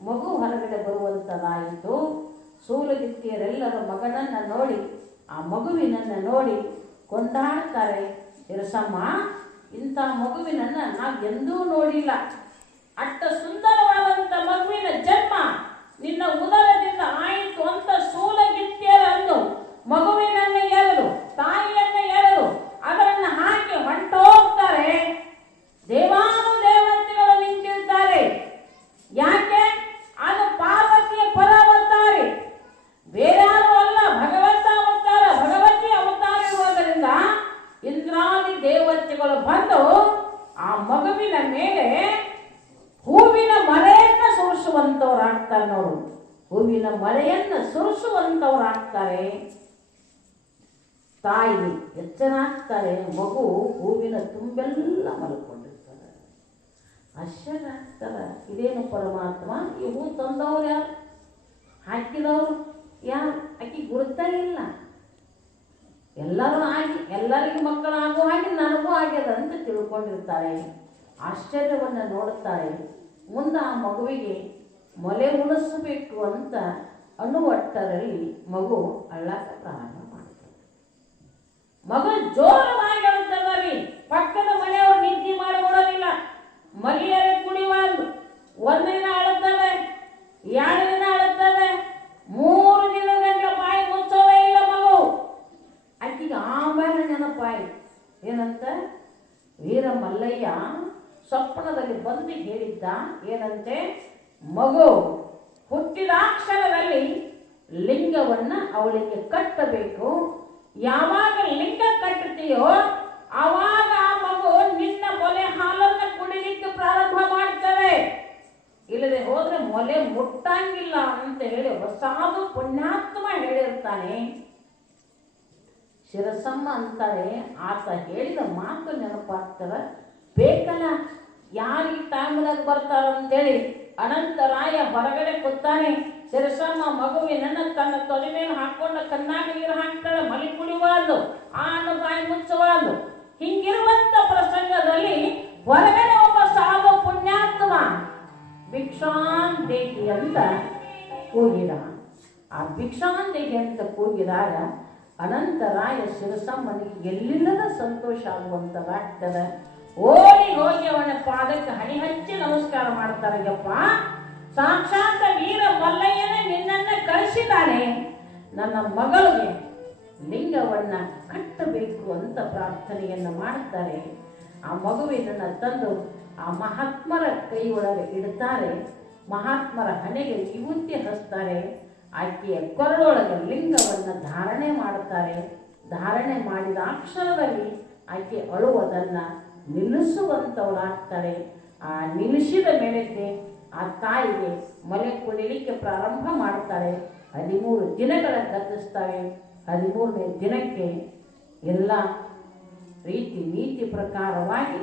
ಮಗು ಹೊರಗಡೆ ಬರುವಂಥದ್ದಾಯಿತು. ಸೂಲಗಿತ್ತಿಯರೆಲ್ಲರೂ ಮಗನನ್ನ ನೋಡಿ, ಆ ಮಗುವಿನನ್ನ ನೋಡಿ ಕೊಂಡಾಡ್ತಾರೆ. ಶಿರಸಮ್ಮ, ಇಂಥ ಮಗುವಿನನ್ನ ನಾವು ಎಂದೂ ನೋಡಿಲ್ಲ. ಅಷ್ಟ ಸುಂದರವಾದಂಥ ಮಗುವಿನ ಜನ್ಮ ನಿನ್ನ ಉದರದಿಂದ ಆಯಿತು ಅಂತ ಸೂಲಗಿತ್ತಿಯರನ್ನು ಮಗುವಿನನ್ನ ಎಳೆದು, ತಾಯಿಯನ್ನ ಎಳೆದು ಅದರನ್ನ ಹಾಕಿ ಹೊಂಟೋಗ್ತಾರೆ. ದೇವಾನುದೇವತೆಗಳು ನಿಂತಿರ್ತಾರೆ. ಯಾಕೆ? ಅದು ಪಾರ್ವತಿಯ ಪರ ಅವತಾರಿ, ಬೇರ್ಯಾರು ಅಲ್ಲ, ಭಗವಂತ ಅವತಾರ, ಭಗವತಿ ಅವತಾರ ಇರುವುದರಿಂದ ಇಂದ್ರಾದಿ ದೇವತೆಗಳು ಬಂದು ಆ ಮಗುವಿನ ಮೇಲೆ ಹೂವಿನ ಮಳೆಯನ್ನ ಸುರಿಸುವಂತವ್ರಾಗ್ತಾರೆ. ನೋಡು, ಹೂವಿನ ಮಳೆಯನ್ನ ಸುರಿಸುವಂತವ್ರಾಗ್ತಾರೆ. ತಾಯಿ ಎಚ್ಚರಾಗ್ತಾರೆ. ಮಗು ಹೂವಿನ ತುಂಬೆಲ್ಲ ಮಲ್ಕೊಂಡಿರ್ತಾರೆ. ಆಶ್ಚರ್ಯ ಆಗ್ತಾರೆ. ಇದೇನು ಪರಮಾತ್ಮ, ಈ ಹೂ ತಂದವ್ರು ಯಾರು, ಹಾಕಿದವರು ಯಾರು? ಆಕಿ ಗುರುತೇ ಇಲ್ಲ. ಎಲ್ಲರೂ ಆಗಿ ಎಲ್ಲರಿಗೂ ಮಕ್ಕಳಾಗೋ ಹಾಗೆ ನನಗೂ ಆಗ್ಯದ ಅಂತ ತಿಳ್ಕೊಂಡಿರ್ತಾರೆ. ಆಶ್ಚರ್ಯವನ್ನು ನೋಡುತ್ತಾರೆ. ಮುಂದೆ ಆ ಮಗುವಿಗೆ ಮೊಲೆ ಉಣಿಸಬೇಕು ಅಂತ ಅನ್ನುವಟ್ಟರಲ್ಲಿ ಮಗು ಅಳ್ಳಾಕ ಪ್ರಾರಂಭ ಮಾಡ್ತಾರೆ. ಮಗು ಜೋರವಾಗಿ ಅಳುತ್ತದರಿ. ಪಕ್ಕದ ಮನೆಯವರು ನಿದ್ದೆ ಮಾಡಿಕೊಡೋದಿಲ್ಲ. ಮಲಿಯರೇ ಕುಡಿವಾರು. 1 ದಿನ ಅಳುತ್ತದೆ, 2 ದಿನ ಅಳುತ್ತದೆ, 3 ದಿನಗಂಟೆ ಬಾಯಿ ಮುಚ್ಚೋದೇ ಇಲ್ಲ ಮಗು. ಆಕಿಗೆ ಆಮೇಲೆ ನೆನಪಾಯಿ ಏನಂತ, ವೀರ ಮಲ್ಲಯ್ಯ ಸ್ವಪ್ನದಲ್ಲಿ ಬಂದು ಹೇಳಿದ್ದ ಏನಂತೆ, ಮಗು ಹುಟ್ಟಿದಾಕ್ಷರದಲ್ಲಿ ಲಿಂಗವನ್ನ ಅವಳಿಗೆ ಕಟ್ಟಬೇಕು. ಯಾವಾಗ ಲಿಂಗ ಕಟ್ಟುತ್ತೀಯೋ ಆವಾಗ ಆ ಮಗು ನಿನ್ನ ಮೊಲೆ ಹಾಲನ್ನು ಕುಡಿಲಿಕ್ಕೆ ಪ್ರಾರಂಭ ಮಾಡ್ತದೆ. ಇಲ್ಲದೆ ಹೋದ್ರೆ ಮೊಲೆ ಮುಟ್ಟಂಗಿಲ್ಲ ಅಂತ ಹೇಳಿ ಹೊಸಾದು ಪುಣ್ಯಾತ್ಮ ಹೇಳಿರ್ತಾನೆ. ಶಿರಸಮ್ಮ ಅಂತಾರೆ, ಆತ ಹೇಳಿದ ಮಾತು ನೆನಪಾಗ್ತದ. ಬೇಕಲ್ಲ, ಯಾರಿಗೆ ಟೈಮ್ನಾಗ ಬರ್ತಾರಂತೇಳಿ ಅನಂತರಾಯ ಹೊರಗಡೆ ಕೂತಾನೆ. ಶಿರಸಮ್ಮ ಮಗುವಿನನ್ನ ತನ್ನ ತೊಡೆ ಮೇಲೆ ಹಾಕೊಂಡು ಕಣ್ಣಾಗ ನೀರು ಹಾಕ್ತಾಳೆ. ಮಲಿ ಕುಡಿಬಾರ್ದು, ಆ ಅನ್ನ ಬಾಯಿ ಮುಚ್ಚಬಾರ್ದು. ಹಿಂಗಿರುವಂತ ಪ್ರಸಂಗದಲ್ಲಿ ಹೊರಗಡೆ ಒಬ್ಬ ಸಾಧು ಪುಣ್ಯಾತ್ಮ ಭಿಕ್ಷಾಂದೇಹಿ ಅಂತ ಕೂಗಿದ. ಆ ಭಿಕ್ಷಾಂದೇಹಿ ಅಂತ ಕೂಗಿದಾಗ ಅನಂತರಾಯ ಶಿರಸಮ್ಮನಿಗೆ ಎಲ್ಲಿಲ್ಲದ ಸಂತೋಷ ಆಗುವಂಥದ್ದಾಗ್ತದೆ. ಓಡಿ ಹೋಗಿ ಅವನ ಪಾದಕ್ಕೆ ಹಣಿ ಹಚ್ಚಿ ನಮಸ್ಕಾರ ಮಾಡ್ತಾರೆ. ಯಪ್ಪ, ಸಾಕ್ಷಾತ್ ವೀರ ಮಲ್ಲಯ್ಯನೇ ನಿನ್ನನ್ನ ಕಳಿಸಿದ್ದಾನೆ. ನನ್ನ ಮಗಳಿಗೆ ಲಿಂಗವನ್ನ ಕಟ್ಟಬೇಕು ಅಂತ ಪ್ರಾರ್ಥನೆಯನ್ನು ಮಾಡ್ತಾರೆ. ಆ ಮಗುವಿನನ್ನ ತಂದು ಆ ಮಹಾತ್ಮರ ಕೈ ಒಳಗೆ ಇಡ್ತಾರೆ. ಮಹಾತ್ಮರ ಹಣೆಗೆ ವಿಭೂತಿ ಹಚ್ತಾರೆ. ಆಕೆಯ ಕೊರಳೊಳಗೆ ಲಿಂಗವನ್ನು ಧಾರಣೆ ಮಾಡುತ್ತಾರೆ. ಧಾರಣೆ ಮಾಡಿದ ಅಕ್ಷರದಲ್ಲಿ ಆಕೆ ಅಳುವುದನ್ನು ನಿಲ್ಲಿಸುವಂಥವಳಾಗ್ತಾಳೆ. ಆ ನಿಲ್ಲಿಸಿದ ಮೇಲೆಗೆ ಆ ತಾಯಿಗೆ ಮೊಲೆ ಕುಡಿಲಿಕ್ಕೆ ಪ್ರಾರಂಭ ಮಾಡ್ತಾಳೆ. 13 ದಿನಗಳ ಗತಿಸ್ತವೆ. 13ನೇ ದಿನಕ್ಕೆ ಎಲ್ಲ ರೀತಿ ನೀತಿ ಪ್ರಕಾರವಾಗಿ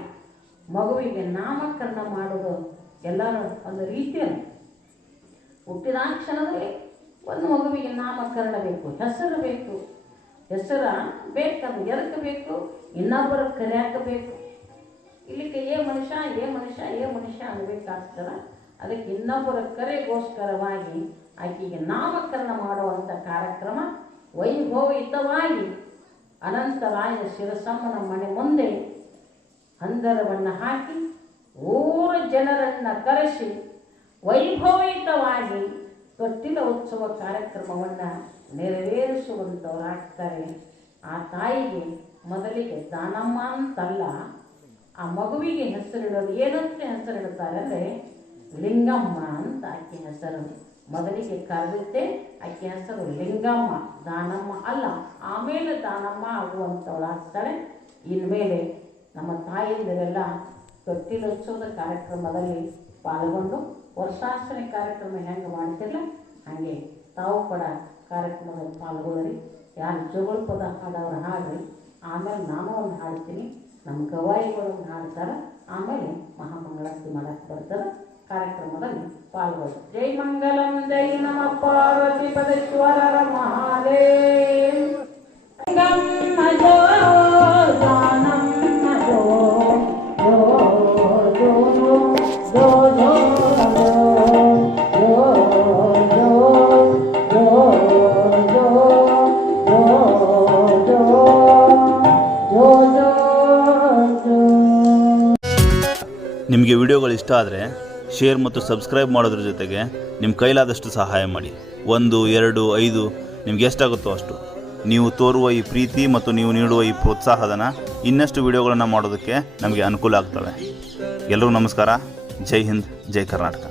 ಮಗುವಿಗೆ ನಾಮಕರಣ ಮಾಡೋದು ಎಲ್ಲರೂ ಒಂದು ರೀತಿಯಲ್ಲಿ. ಹುಟ್ಟಿದಾಕ್ಷಣದಲ್ಲಿ ಒಂದು ಮಗುವಿಗೆ ನಾಮಕರಣ ಬೇಕು, ಹೆಸರು ಬೇಕು. ಹೆಸರ ಬೇಕದು ಎದಕ್ಕೆ ಬೇಕು? ಇನ್ನೊಬ್ಬರ ಕರೆಯಾಕಬೇಕು. ಇಲ್ಲಿಗೆ ಏ ಮನುಷ್ಯ ಅನ್ಬೇಕಾಗ್ತದ. ಅದಕ್ಕೆ ಇನ್ನೊಬ್ಬರ ಕರೆಗೋಸ್ಕರವಾಗಿ ಆಕೆಗೆ ನಾಮಕರಣ ಮಾಡುವಂಥ ಕಾರ್ಯಕ್ರಮ ವೈಭವಯುತವಾಗಿ ಅನಂತರಾಯ ಶಿರಸಮ್ಮನ ಮನೆ ಮುಂದೆ ಹಂದರವನ್ನು ಹಾಕಿ ಊರ ಜನರನ್ನು ಕರೆಸಿ ವೈಭವಯುತವಾಗಿ ತೊಟ್ಟಿಲ ಉತ್ಸವ ಕಾರ್ಯಕ್ರಮವನ್ನು ನೆರವೇರಿಸುವಂಥವರಾಗ್ತಾರೆ. ಆ ತಾಯಿಗೆ ಮೊದಲಿಗೆ ದಾನಮ್ಮ ಅಂತಲ್ಲ, ಆ ಮಗುವಿಗೆ ಹೆಸರಿಡೋದು ಏನಂತ ಹೆಸರಿಡ್ತಾರೆ ಅಂದರೆ ಲಿಂಗಮ್ಮ ಅಂತ ಆಕೆ ಹೆಸರು. ಮೊದಲಿಗೆ ಕರೆದಿದ್ದೆ ಆಕೆ ಹೆಸರು ಲಿಂಗಮ್ಮ, ದಾನಮ್ಮ ಅಲ್ಲ. ಆಮೇಲೆ ದಾನಮ್ಮ ಆಗುವಂಥವಳಾಗ್ತಾಳೆ. ಇನ್ಮೇಲೆ ನಮ್ಮ ತಾಯಿಯಂದಿರೆಲ್ಲ ತೊಟ್ಟಿಲೋತ್ಸವದ ಕಾರ್ಯಕ್ರಮದಲ್ಲಿ ಪಾಲ್ಗೊಂಡು ವರ್ಷಾಚರಣೆ ಕಾರ್ಯಕ್ರಮ ಹೆಂಗೆ ಮಾಡ್ತಿರಲ್ಲ ಹಾಗೆ ತಾವು ಕೂಡ ಕಾರ್ಯಕ್ರಮದಲ್ಲಿ ಪಾಲ್ಗೊಳ್ಳಿ. ಯಾರು ಜೋಗಳ ಪದ ಹಾಡೋರು ಹಾಡ್ರಿ, ಆಮೇಲೆ ನಾನು ಒಂದು ಹಾಡ್ತೀನಿ, ನಮ್ಮ ಗವಾಯಿಗಳು ಒಂದು ಹಾಡ್ತಾರೆ, ಆಮೇಲೆ ಮಹಾಮಂಗಳಾರತಿ ಮಾಡಕ್ಕೆ ಬರ್ತಾರೆ. ಕಾರ್ಯಕ್ರಮದಲ್ಲಿ ಪಾಲ್ಗೊಳ್ಳಿ. ಜೈ ಮಂಗಲಂ ಜೈ ನಮ ಪಾರ್ವತಿ ಪದೇಶ್ವರರ ಮಹಾದೇವ್. ನಿಮಗೆ ವಿಡಿಯೋಗಳು ಇಷ್ಟ ಆದರೆ ಶೇರ್ ಮತ್ತು ಸಬ್ಸ್ಕ್ರೈಬ್ ಮಾಡೋದ್ರ ಜೊತೆಗೆ ನಿಮ್ಮ ಕೈಲಾದಷ್ಟು ಸಹಾಯ ಮಾಡಿ. 1, 2, 5 ನಿಮ್ಗೆ ಎಷ್ಟಾಗುತ್ತೋ ಅಷ್ಟು. ನೀವು ತೋರುವ ಈ ಪ್ರೀತಿ ಮತ್ತು ನೀವು ನೀಡುವ ಈ ಪ್ರೋತ್ಸಾಹಧನ ಇನ್ನಷ್ಟು ವಿಡಿಯೋಗಳನ್ನು ಮಾಡೋದಕ್ಕೆ ನಮಗೆ ಅನುಕೂಲ ಆಗ್ತವೆ. ಎಲ್ಲರಿಗೂ ನಮಸ್ಕಾರ. ಜೈ ಹಿಂದ್, ಜೈ ಕರ್ನಾಟಕ.